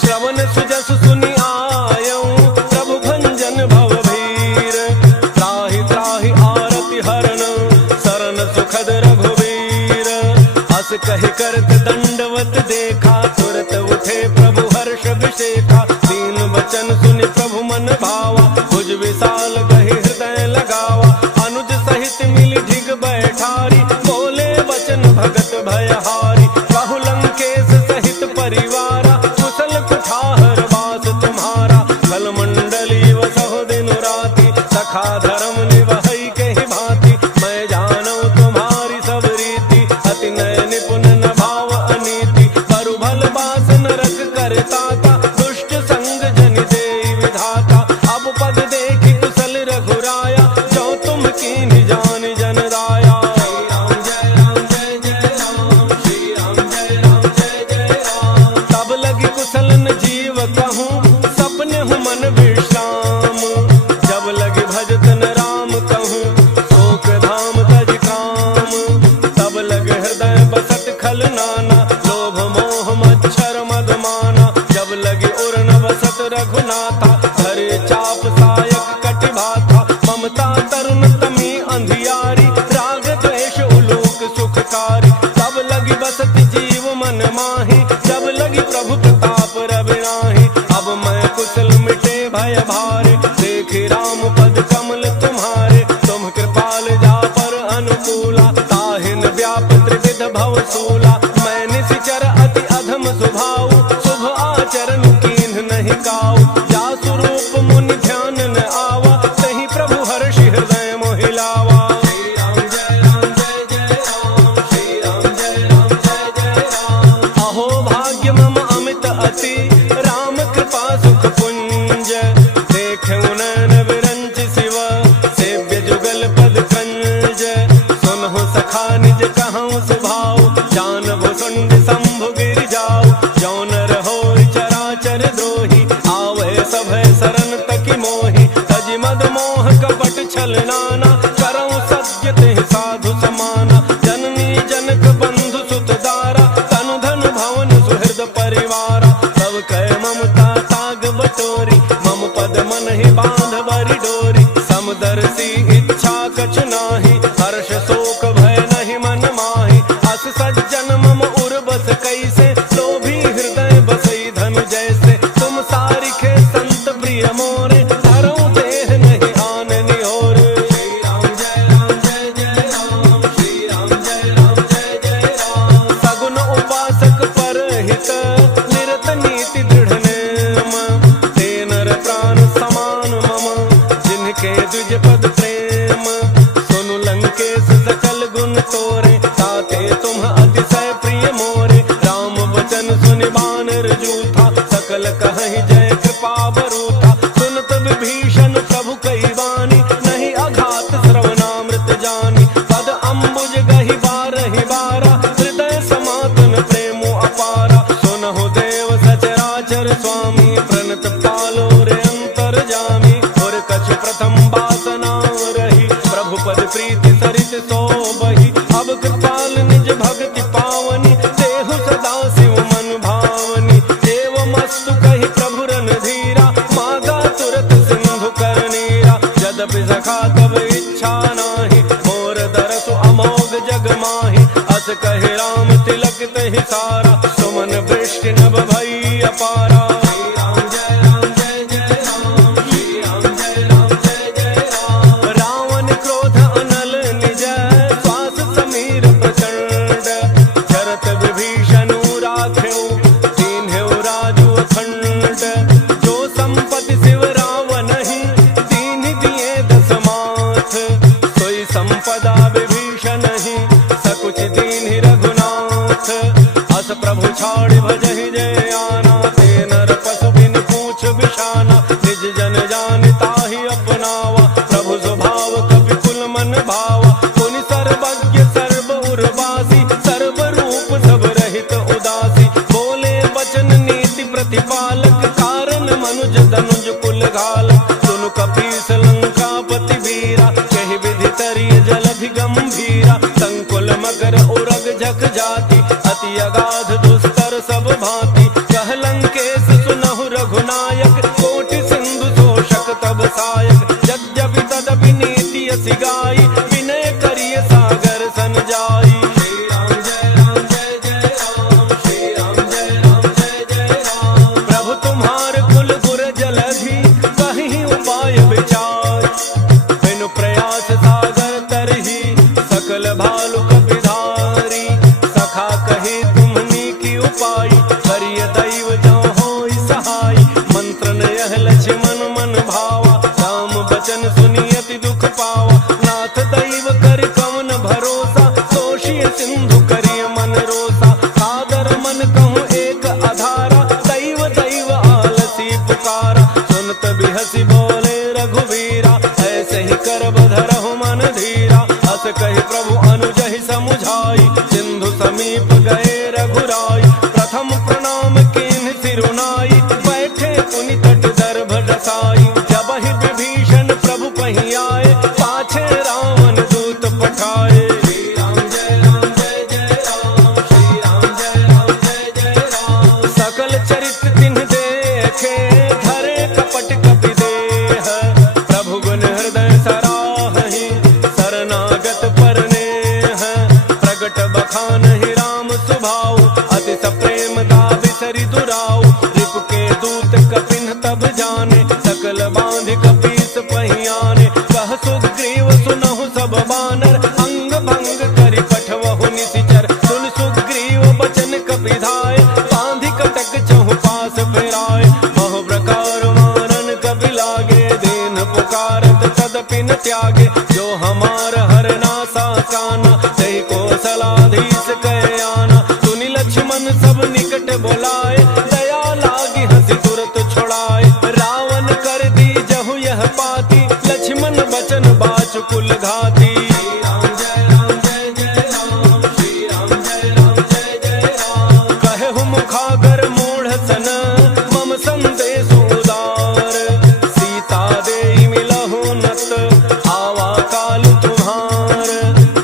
श्रवण सुजस सुनि आयऊं प्रभु भंजन भव भीर त्राहि त्राहि आरति हरण शरण सुखद रघुवीर अस कहि करत दंडवत देखा तुरत उठे प्रभु हर्ष विशेखा दीन वचन सुनि प्रभु मन भावा भुज विशाल गहि हृदय लगावा अनुज सहित मिली ढिग बैठारी बोले वचन भगत भयहारी कहु लंकेश सहित परिवारा कुशल कुठार वास तुम्हारा खल मंडली वसहु दिन राति सखा धर्म निवहई के भांति मैं जानू तुम्हारी सब रीति अति नय निपुण न भाव अनीति परु भल बास नरक करता था दुष्ट संग जनि देई विधाता अब पद देखि कुशल रघुराया जो तुम कीन्हि जान जन राया तब लगी कुशलन जीव कहूँ सपने हूँ मन विश्राम जब लगी भजतन राम कहूँ शोक धाम तज काम तब लगे हृदय बसत खल नाना लोभ मोह मच्छर मद माना जब लगी उर्न बसत रघुनाथा धरे चाप सायक कटि भाथा ममता तरुण तमी अंधियारी राग द्वेष उलूक सुखकारी तब लगी बसत जीव मन माही जब लगी प्रभु प्रताप रविनाही अब मैं कुशल मिटे भय भारे देखी राम पद कमल तुम्हारे तुम कृपाल जा पर अनुकूला ताहिन व्याप त्रिविध भव सूला मैं निशिचर अति अधम स्वभाव शुभ आचरण कीन्ह नहीं काऊ जा स्वरूप मुनि ध्यान न आवा तही प्रभु हर्षि हृदय मोहिलावा अहो भाग्य मम अमित अति राम कृपा सुख पुंज देखे नयन विरंच शिव सेव्य जुगल पद कंज सुनहु सखा निज कहूँ सुभाव जान भुसुंड शंभु गिर जाऊ जौन रहो चराचर द्रोही आवे सभय शरण तकी मोही तज मद मोह कपट छल नाना करऊँ सत्य तेहि साधु समाना जननी जनक बंधु सुत दारा तनु धन भवन सुहृद परिवारा तब कह ममता ताग बटोरी मम पद मन ही बांध बरि डोरी समदर्शी इच्छा कछ नाही हर्ष शोक भय नहीं मन माही अस सज्जन मम उर बस कैसे लोभी हृदय बसई धन जैसे तुम सारिखे संत प्रिय मोरे धरऊं देह नहीं आन निहोर सगुन उपासक पर हित निरत नीति दृढ़ नेम ते नर प्राण समान मम जिनके द्विज पद प्रेम सुनु लंकेश सकल गुण तोरे ताते तुम अतिशय प्रिय मोरे राम वचन सुनि बानर जूथा सकल कहि जय कृपा बरूथा सुनत विभीषण प्रभु कई वाणी नहीं अघात श्रवणामृत जानी पद अम्बुज गहि बारहि बारा हृदय समातन प्रेमो अपारा सुनहु देव सचराचर स्वामी प्रणत पालो रे अंतर जामी और कछ प्रथम वासना रही प्रभु पद प्रीति सरित सोबहि अब कृपाल निज भक्ति पावनी देहु सदा शिव मन भावनी देव मस्तु कहि प्रभु रन धीरा मागा तुरत सिंधु कर नीरा यद्यपि सखा तब इच्छा नाही मोर दरसु अमोघ जग माही अस कहि राम तिलक तहि सारा सुमन वृष्टि नभ भई अपारा रावण क्रोध अनल निज श्वास समीर प्रचंड झरत विभीषण राख्यो दीन्ह्यो राजु अखंड जो संपत्ति शिव रावण ही दीन्हि दिए दस माथ सोई संपदा विभीषण ही सकुच दीन्हि रघुनाथ अस प्रभु छाड़ भजहि जय कहि प्रभु अनुजहि समुझाई, सिंधु समीप गए रघुराई, प्रथम प्रणाम कीन्ह सिरुनाई, बैठे पुनि तट दर्भ रसाई। जब ही विभीषण प्रभु पही आए, पाछे रावण दूत पठाए। श्री राम जय राम जय जय राम, श्री राम जय राम जय जय राम। सकल चरित तिन्ह देखे, धरे कपट कपि देह, प्रभु गुण हृदय सराहहि, शरणागत परनेह। प्रगट बखानहि राम सुभाऊ, अति सप्रेम दाबिसरि दुराऊ। रिपु के दूत कपिन तब जाने, सकल बांधि कपीस पहियाने। कह सुग्रीव सुनहु सब बानर, अंग भंग करि पठवहु निशिचर। सुन सुग्रीव बचन कपिधाय, बांधि कटक चहु पास फिराय। बहु प्रकार मारन कपि लागे, दीन पुकारत तदपि न त्यागे। जो हमार हरनासा काना, तहि कौशलाधीश कह आना। सुनि लक्ष्मण सब निकट बोलाए, दया लागी हंसी तुरत छुड़ाए। रावण कर दी जहु यह पाती, लक्ष्मण बचन बाचु कुल घाती। श्री राम जय राम जय जय राम, श्री राम जय राम जय जय राम। कहु मुखागर मूढ़ सन, मम संदेश उदार। सीता देहि मिलहु नत, आवा काल तुम्हार।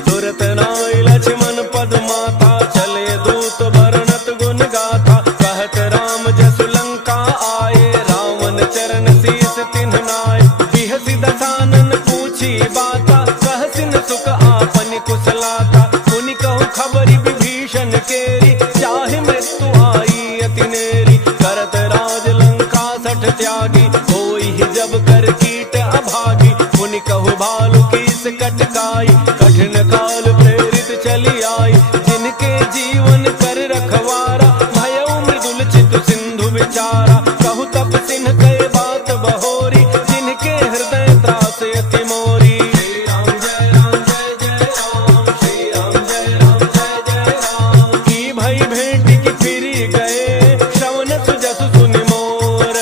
तुरत नाई लक्ष्मण पद माथा, चले दूत बरनत गुण गाथा। कहत राम जसु लंका आए, रावण चरण शीस तिन्ह नाय। बिहसि दसानन पूछी बाता, कहसिन सुख आपनि कुशलाता। मुनि कहु खबरि विभीषण केरी, चाहे मृत्यु आई अति नेरी। करत राज लंका सठ त्यागी, होई ही जब कर कीट अभागी। मुनि कहु भालु कीस कटकाई, कठिन काल प्रेरित चली आई। जिनके जीवन कर रखवारा, भयउ मृदुल चित सिंधु विचारा। कहु तप सिन्ह कहे बात बहोरी, जिनके हृदय त्रास अति मोरी। श्री राम जय राम जय जय राम, श्री राम जय राम जय जय राम। की भई भेंट की फिरी गए, श्रवण सुजसु सुनि मोर।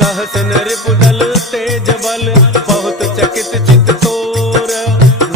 कहसन रिपु दल तेज बल, बहुत चकित चित तोर।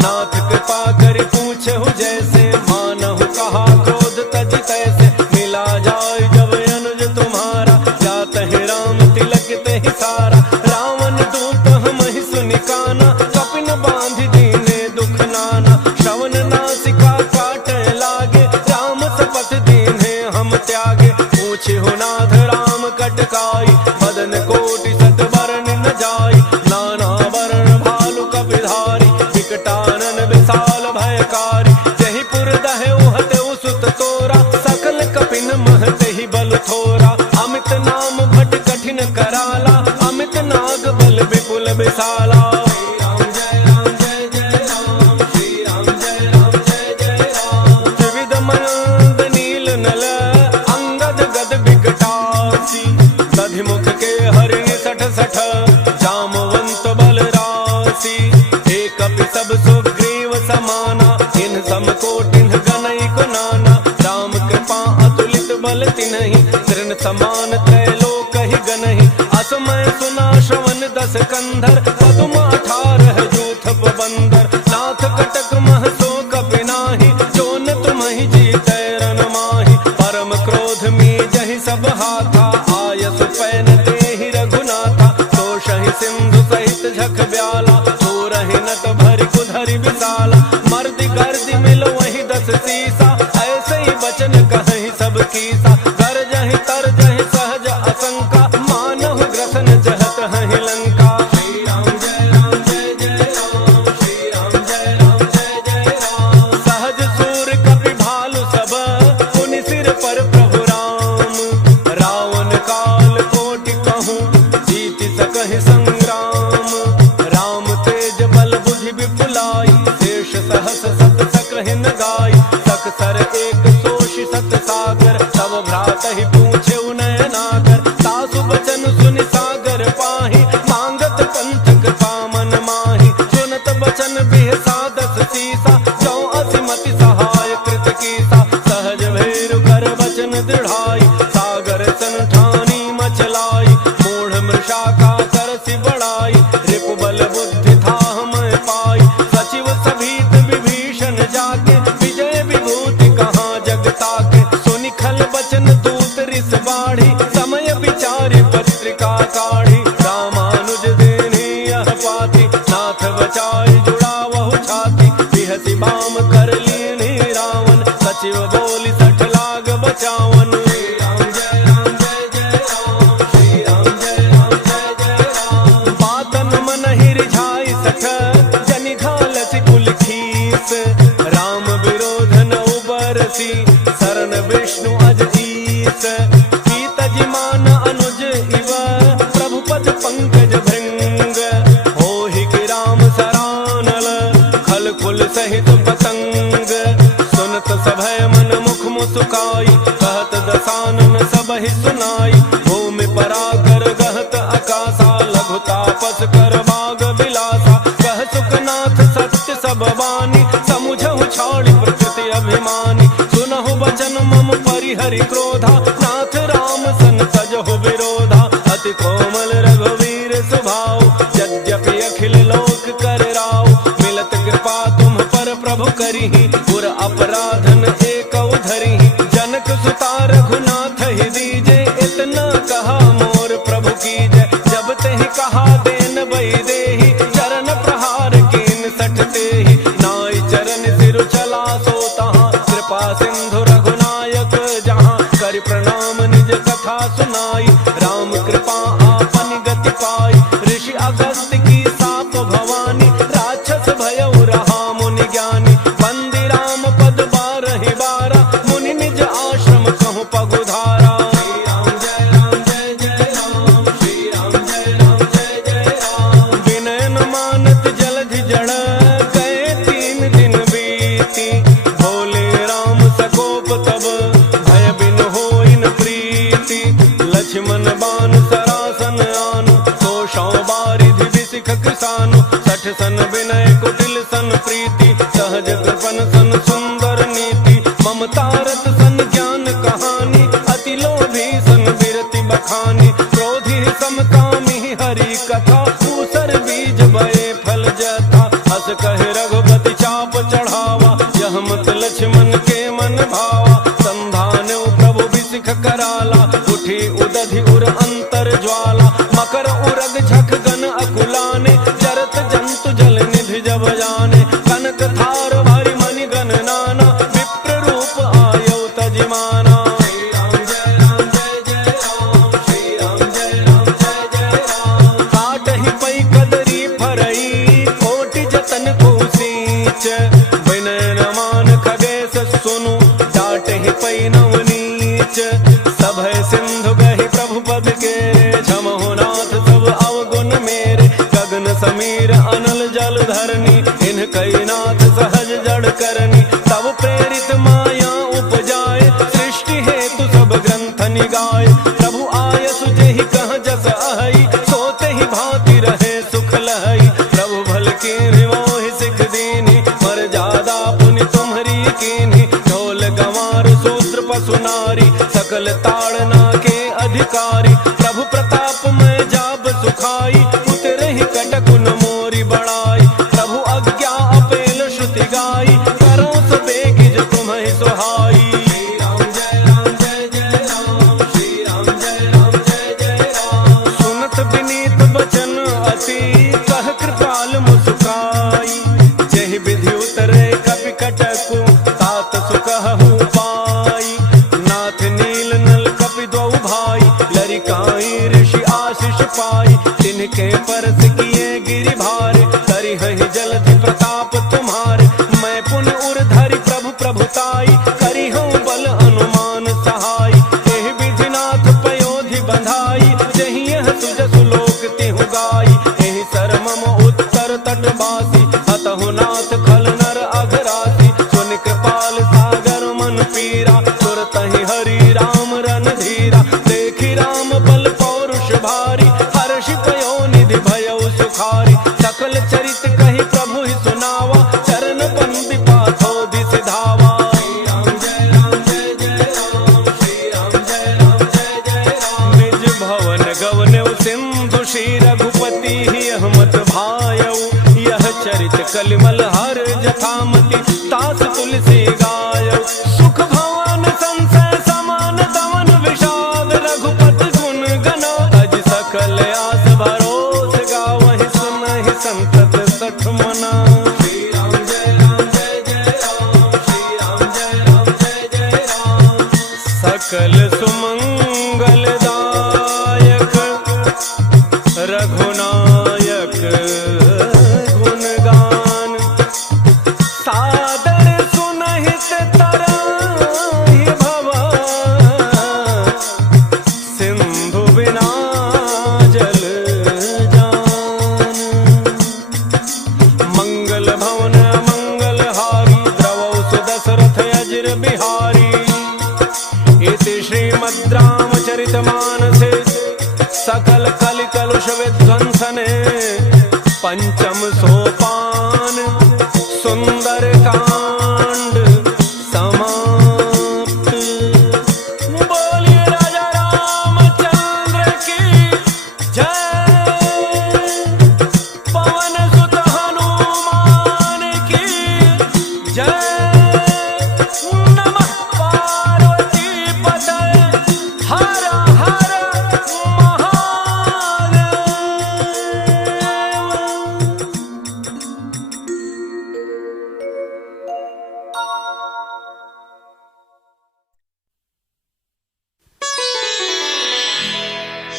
नाथ कृपा करि पूछहु जैसे, मानहु कहा क्रोध तज तैसे। मिला जाय जब अनुज तुम्हारा, जातहि राम तिलक तेहि सारा। रावण दूत हमहि सुनि काना, कपिन बांधि दीने दुख नाना। श्रवण नासिका काटे लागे, राम सपथ दीन्हे हम त्यागे। पूछहु नाथ राम कटकाई, बदन कोटि सत बरन न जाई। नाना वरण भालु कपिधारी, विकटानन विशाल भयकारी। जहि पुर दहउ हतउ सुत तोरा, सकल कपिन महतेहि बल थोरा। अमित नाम भट कठिन कराला, अमित नाग बल विपुल विशाला। श्री राम जय राम जय जय राम, श्री राम जय राम जय जय राम। त्रिविध मयंक नील नल, अंगद गद विकटासी। दधिमुख के हरिणि सठ सठ, जामवंत बल राशि। एक कपि सब सुग्रीव समाना, इन सम कोटिन्ह गनई को नाना। राम कृपा अतुलित बल तिन्हि, तृण समान त्रैलोक ही गनहि। असमय सुना श्रवण दस कंधर, पदुम 18 जूथ बंदर। नाथ कटक मह सो कपि नाही, जोन तुम्हि जीतै रन माहि। परम क्रोध में जहि सब हाथा, आयसु पैन तेहि रघुनाथा। तोषहि सिंधु सहित झख ब्याला, थोरहि नट भरि कुधरि विशाला। मर्दि गर्दि मिल वही 10 सीसा, ऐसे ही बचन कहि सब कीसा। गरजहि तरजहि सहज असंका, मानहु ग्रसन जहत हहि लंका। श्री राम जय राम जय जय राम, श्री राम जय राम जय जय राम। सहज सूर कपि भालु सब, पुनि सिर पर प्रभु राम। रावण काल कोटि कहूँ, जीति सकहि संग्राम। बचाई जुड़ा वहु छाती बिहसी बाम कर लीनी रावण सचिव बोली 60 लाग बचावन बातन मन हिरिझाई 60 जनि घालसी कुल खीस राम विरोध न उबरसी शरण विष्णु अज ईस पीत जिमान अनुज इव प्रभु पद पंकज भृंग होहि कि राम सरानल खल कुल सहित पतंग सुनत सभय मन मुख मुस्काई कहत दसानन सबहि सुनाई भूमि पराकर गहत आकाशा लघु तापस कर बाग बिलासा कह सुखनाथ सत्य सब वाणी समुझहु छाड़ी प्रकृति अभिमानी सुनहु वचन मम परिहरि क्रोधा नाथ राम सन तजहु विरोधा अति कोमल रघुवीर स्वभाव यद्यपि अखिल लोक कर राव मिलत कृपा तुम पर प्रभु करिहि पुर अपराधन एक धरिहि जनक सुता रघुनाथ ही दीजे इतना कहा मोर प्रभु कीजय जब तेहि कहा देन बही देहि चरण प्रहार कीन 60 तेहि नाई चरण सिर चला सो तहाँ कृपा सिंधु रघुनायक जहाँ कर प्रणाम निज कथा सुनाई राम कृपा आपन गति पाई ऋषि अगस्त्य की साप भवानी राक्षस भयउ रहा मुनि ज्ञानी बंदी राम पद 12 मुनि निज आश्रम कहूँ पगुधारा विनय न मानत जलधि जड़ गए 3 दिन बीती भोले राम सकोप तब भय बिन होई न प्रीति लक्ष्मण बान सरासन आनु तो बारिधि विसिख किसानु 60 सन विनय कुटिल सन प्रीति सहज कृपन सन सुंदर नीति ममता रत सन ज्ञान कहानी अति लोभी सन विरति बखानी क्रोधी समकामी हरि कथा दूसर बीज बए फल जथा हस कहे रघुपति चाप चढ़ावा यह मत लक्ष्मण के मन भावा संधान प्रभु विसिख कराला उठी उदधि उर अंतर ज्वाला मकर उरग झक गन अकुलाने जरत जंतु जल निधि जब जाने कनक थार भारी मणि गण नाना विप्र रूप आयो तजिमाना काटहि पै कदरी फरई कोटि जतन को सींच विनय न मान खगेश सुनु डाटहि पै नवनीच सभय सिंधु गहि प्रभु पद के क्षमहु नाथ सब अवगुण मेरे गगन समीर अनल जल धरनी इन कई नाथ सहज जड़ करनी तब प्रेरित माया उपजाए सृष्टि हेतु सब ग्रंथ निगाए प्रभु आयसु जेहि कह जस अहई सोते ही भांति रहे सुख लहई प्रभु भल की मोहि सिख दीनी मर्यादा पुनि तुम्हरी कीनी ढोल गंवार शूद्र पशु नारी सकल ताड़ना के अधिकारी प्रभु प्रताप में जाब सुखाई उतरहि कटकुन मोरी बड़ाई प्रभु अज्ञा अपेल श्रुति गाई करो सबेगी जो तुम्हें सुहाई सुनत विनीत बचन अति कह कृपाल मुस्काई जहि विधि उतरे कपि कटकु तात सुकहु पाई नाथ नील नल कपि दो भाई लरिकाई ऋषि आशीष पाई तिनके परस किए गिरि भारे करि हहि जलधि प्रताप तुम्हारे मैं पुन उर धरि प्रभु प्रभुताई करि हूँ बल अनुमान सहाय एहि विधिनाथ पयोधि बंधाई जहि यह सुजसु लोक तिहु गाई एहि सर मम उत्तर तटवासी अतहु नाथ खल नर अघरासी सुन कृपाल सागर मन पीरा सुरतहि हरि राम रन धीरा देखि राम बल पौरुष भारी हर्षि पयो निधि भयउ सुखारी सकल चरित कहि प्रभु ही सुनावा चरण बंदी पाथो दिस धावा निज भवन गवने सिंधु श्री रघुपति यह मत भायऊ यह चरित कलिमल हर जथामति तास तुलसी गायऊ सुख भवन संशय समान दमन विषाद रघुपति गुण गना अज सकल आस भरोस गावहि सुनहि संतत 64 मना। श्री राम जय राम जय जय राम, श्री राम जय राम जय जय राम। सकल सुमंगलदायक रघुनायक गुणगान, सादर सुनहित तरहि भव, सिंधु बिना जल जान। मंगल भवन मंगलहारी, द्रवौ सुदशरथ अजिर बिहारी। इति श्रीमद् रामचरितमानसे सकल कलि कलुष विध्वंसने, पंचम सोपान सुंदर कांड समाप्त। बोलिए राजा रामचंद्र की जय, पवन सुत हनुमान की जय। नमः पार्वती पतये, हर हर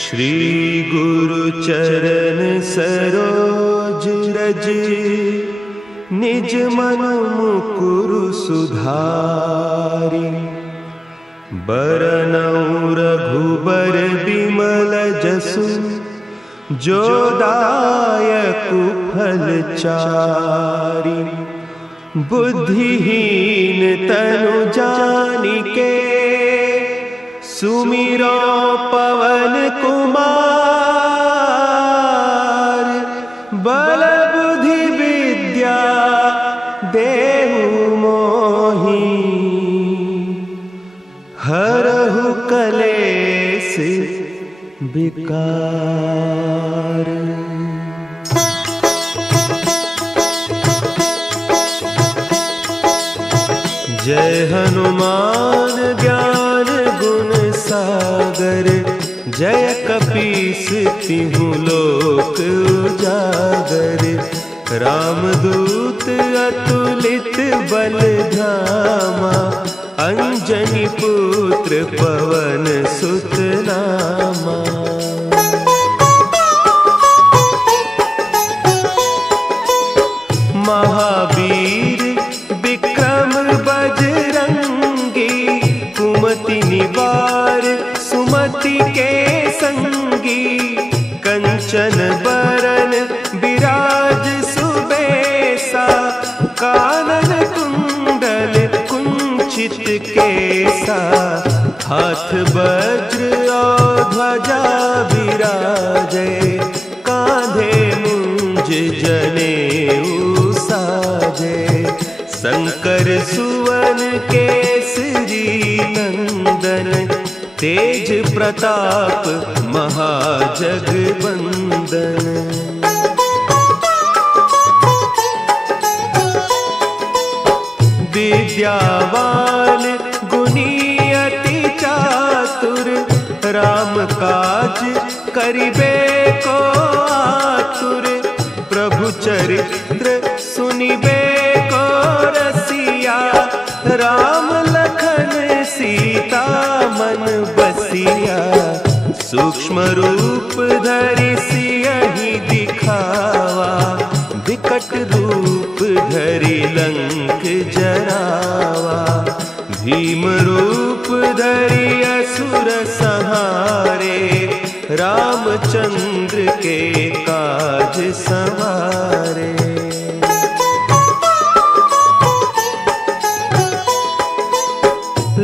श्री गुरु चरण सरोज रज, निज मन मुकुरु सुधारि। बरनउँ रघुबर बिमल जसु, जो दायकु फल चारि। बुद्धिहीन तनु जानिके, सुमिरो पवन कुमार। बल बुद्धि विद्या देहु मोहि, हरहु कलेस विकार। जय हनुमान ज्ञान गुण सागर, जय कपीस तिहु लोक उजागर। रामदूत अतुलित बल धामा, अंजनी पुत्र पवन सुत नामा। महावीर विक्रम बजरंगी, कुमति निवार सुमति के संगी। कंचन बरन विराज सुबेसा, कानन कुंडल कुंचित केसा। हाथ वज्र और ध्वजा विराजे, कांधे मुंज जनेऊ साजे। शंकर सुवन केसरी नंदन, तेज प्रताप महाजगवंदन। विद्यावान गुणी अति चातुर, राम काज करिबे को आतुर। प्रभु चरित्र सुनिबे को रसिया, राम लखन सीता मन बसिया। सूक्ष्म रूप धरि सियहि दिखावा, विकट रूप धरि लंक जरावा। भीम रूप धरि असुर संहारे, रामचंद्र के काज संवारे।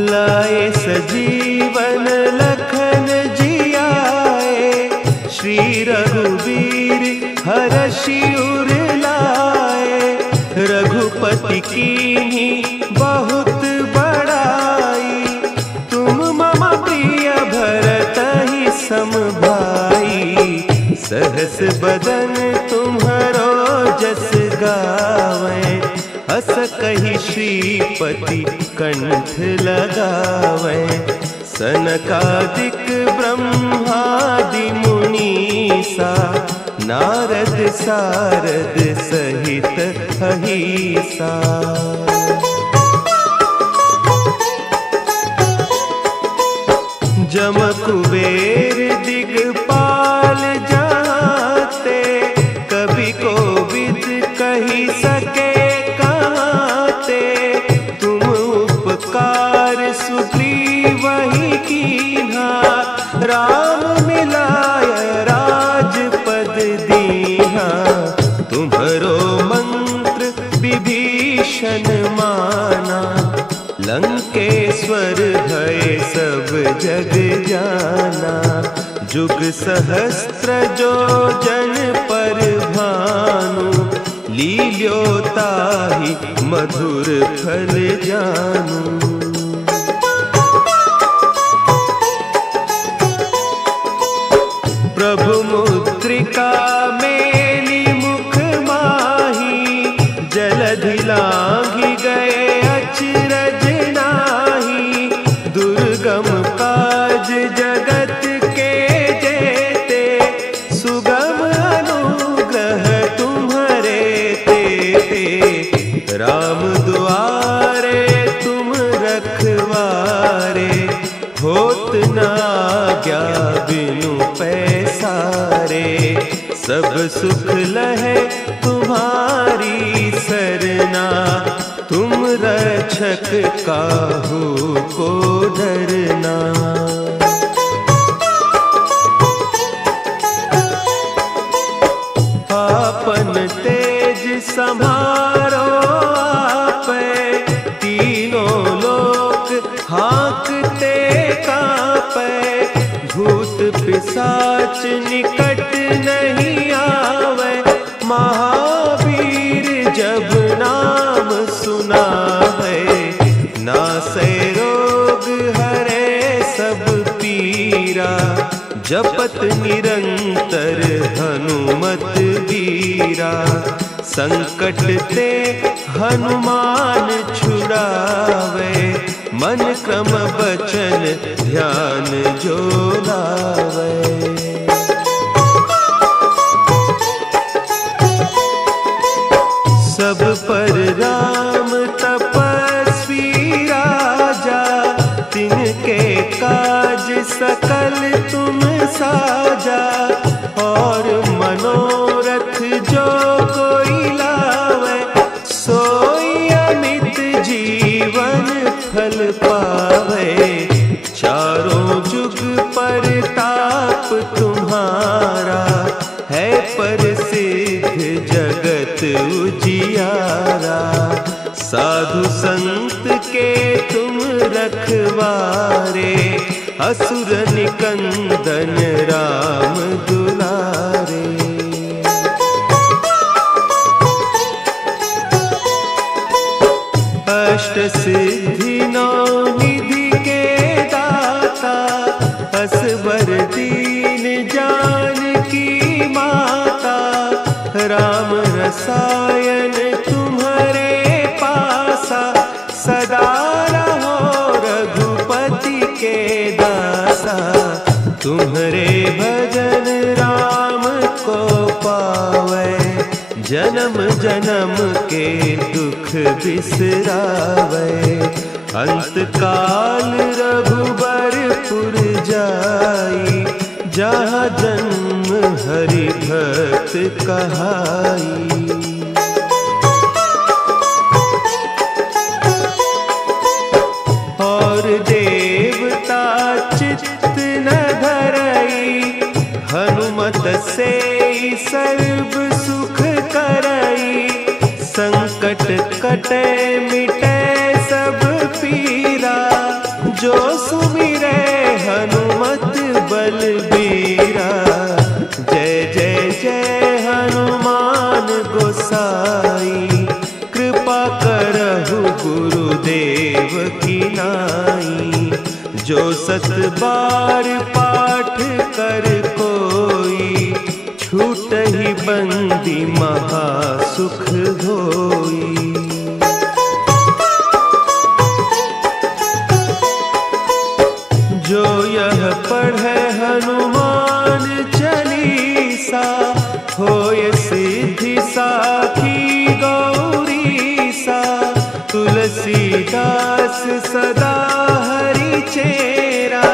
लाए सजीवन लखन जियाए, श्री रघुवीर हरषि उर लाए। रघुपति कीन्ही बहुत बड़ाई, तुम मम प्रिय भरतहि सम भाई। सहस बदन तुम्हरो जस गावें, हस कहि श्रीपति कंठ लगावें। सनकादिक ब्रह्मादि मुनीसा, नारद सारद सहित अहिसा। जम कुबेर दिगपाल जाते, कभी कोविद कही सके कहते। तुम उपकार सुग्रीव वही कीन्हा, राम मिलाय राजपद दीन्हा। तुम्हरो मंत्र विभीषण माना, लंकेश्वर भय सब जग जाना। जुग सहस्त्र जो जन पर भानु, लील्यो ताहि मधुर फल जानू। प्रभु मुद्रिका मेली मुख माही, जलधि लांघि गए अचरज नाही। दुर्गम काज जगत के जेते, सुगम अनुग्रह तुम्हरे तेते। राम दुआरे तुम रखवारे, होत न आज्ञा बिनु पैसारे। सब सुख लहे तुम्हारी सरना, तुम रक्षक काहू को डरना। आपन तेज संभारो आपे, तीनों लोक हाँकते कांपे। भूत पिशाच निकट नहीं आवे, महावीर जब नाम सुना है। नासै रोग हरे सब पीरा, जपत निरंतर हनुमत बीरा। संकट ते हनुमान छुड़ावे, मन क्रम बचन ध्यान जो लावे। सब पर राम तपस्वी राजा, तिनके काज सकल तुम साजा। और मनोरथ जो कोई लावे, सोई अमित जीवन फल पावे। चारों जुग परताप तुम्हारा, है प्रसिद्ध जगत उजियारा। साधु संत के तुम रखवारे, असुर निकंदन राम दुलारे। अष्ट सिद्धि नौ निधि के दाता, असवर दीन जानकी माता। राम रसायन तुम्हारे पासा, सदा रहो रघुपति के दासा। तुम्हारे भजन राम को पावे, जन्म जन्म के दुख बिसरावे। अंत काल रघुबरपुर जाई, जहाँ जन्म हरि भक्त कहाई। और देवता चित्त न धरई, हनुमत से सर्व सुख करई। संकट कटे मिटे सब पीरा, जो सुमिरे हनुमत बलबीरा। जय जय जय हनुमान गोसाई, कृपा करहु गुरुदेव की नाई। जो सत बार पाठ कर कोई, छूटहि बंदी महा सुख होई। जो यह पढ़े हनुमान चालीसा, हो सदा हरि चेरा,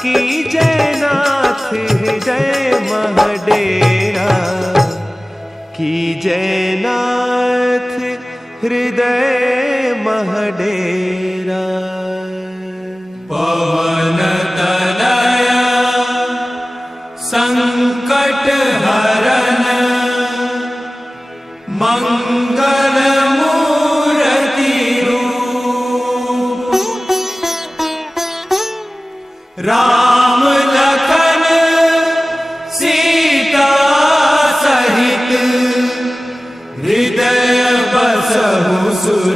की जयनाथ हृदय महडेरा, की जयनाथ हृदय महडेरा। पवन तनया संकट हरन, मंगल मूर्ति रूप, राम लखन सीता सहित हृदय बसहु सुर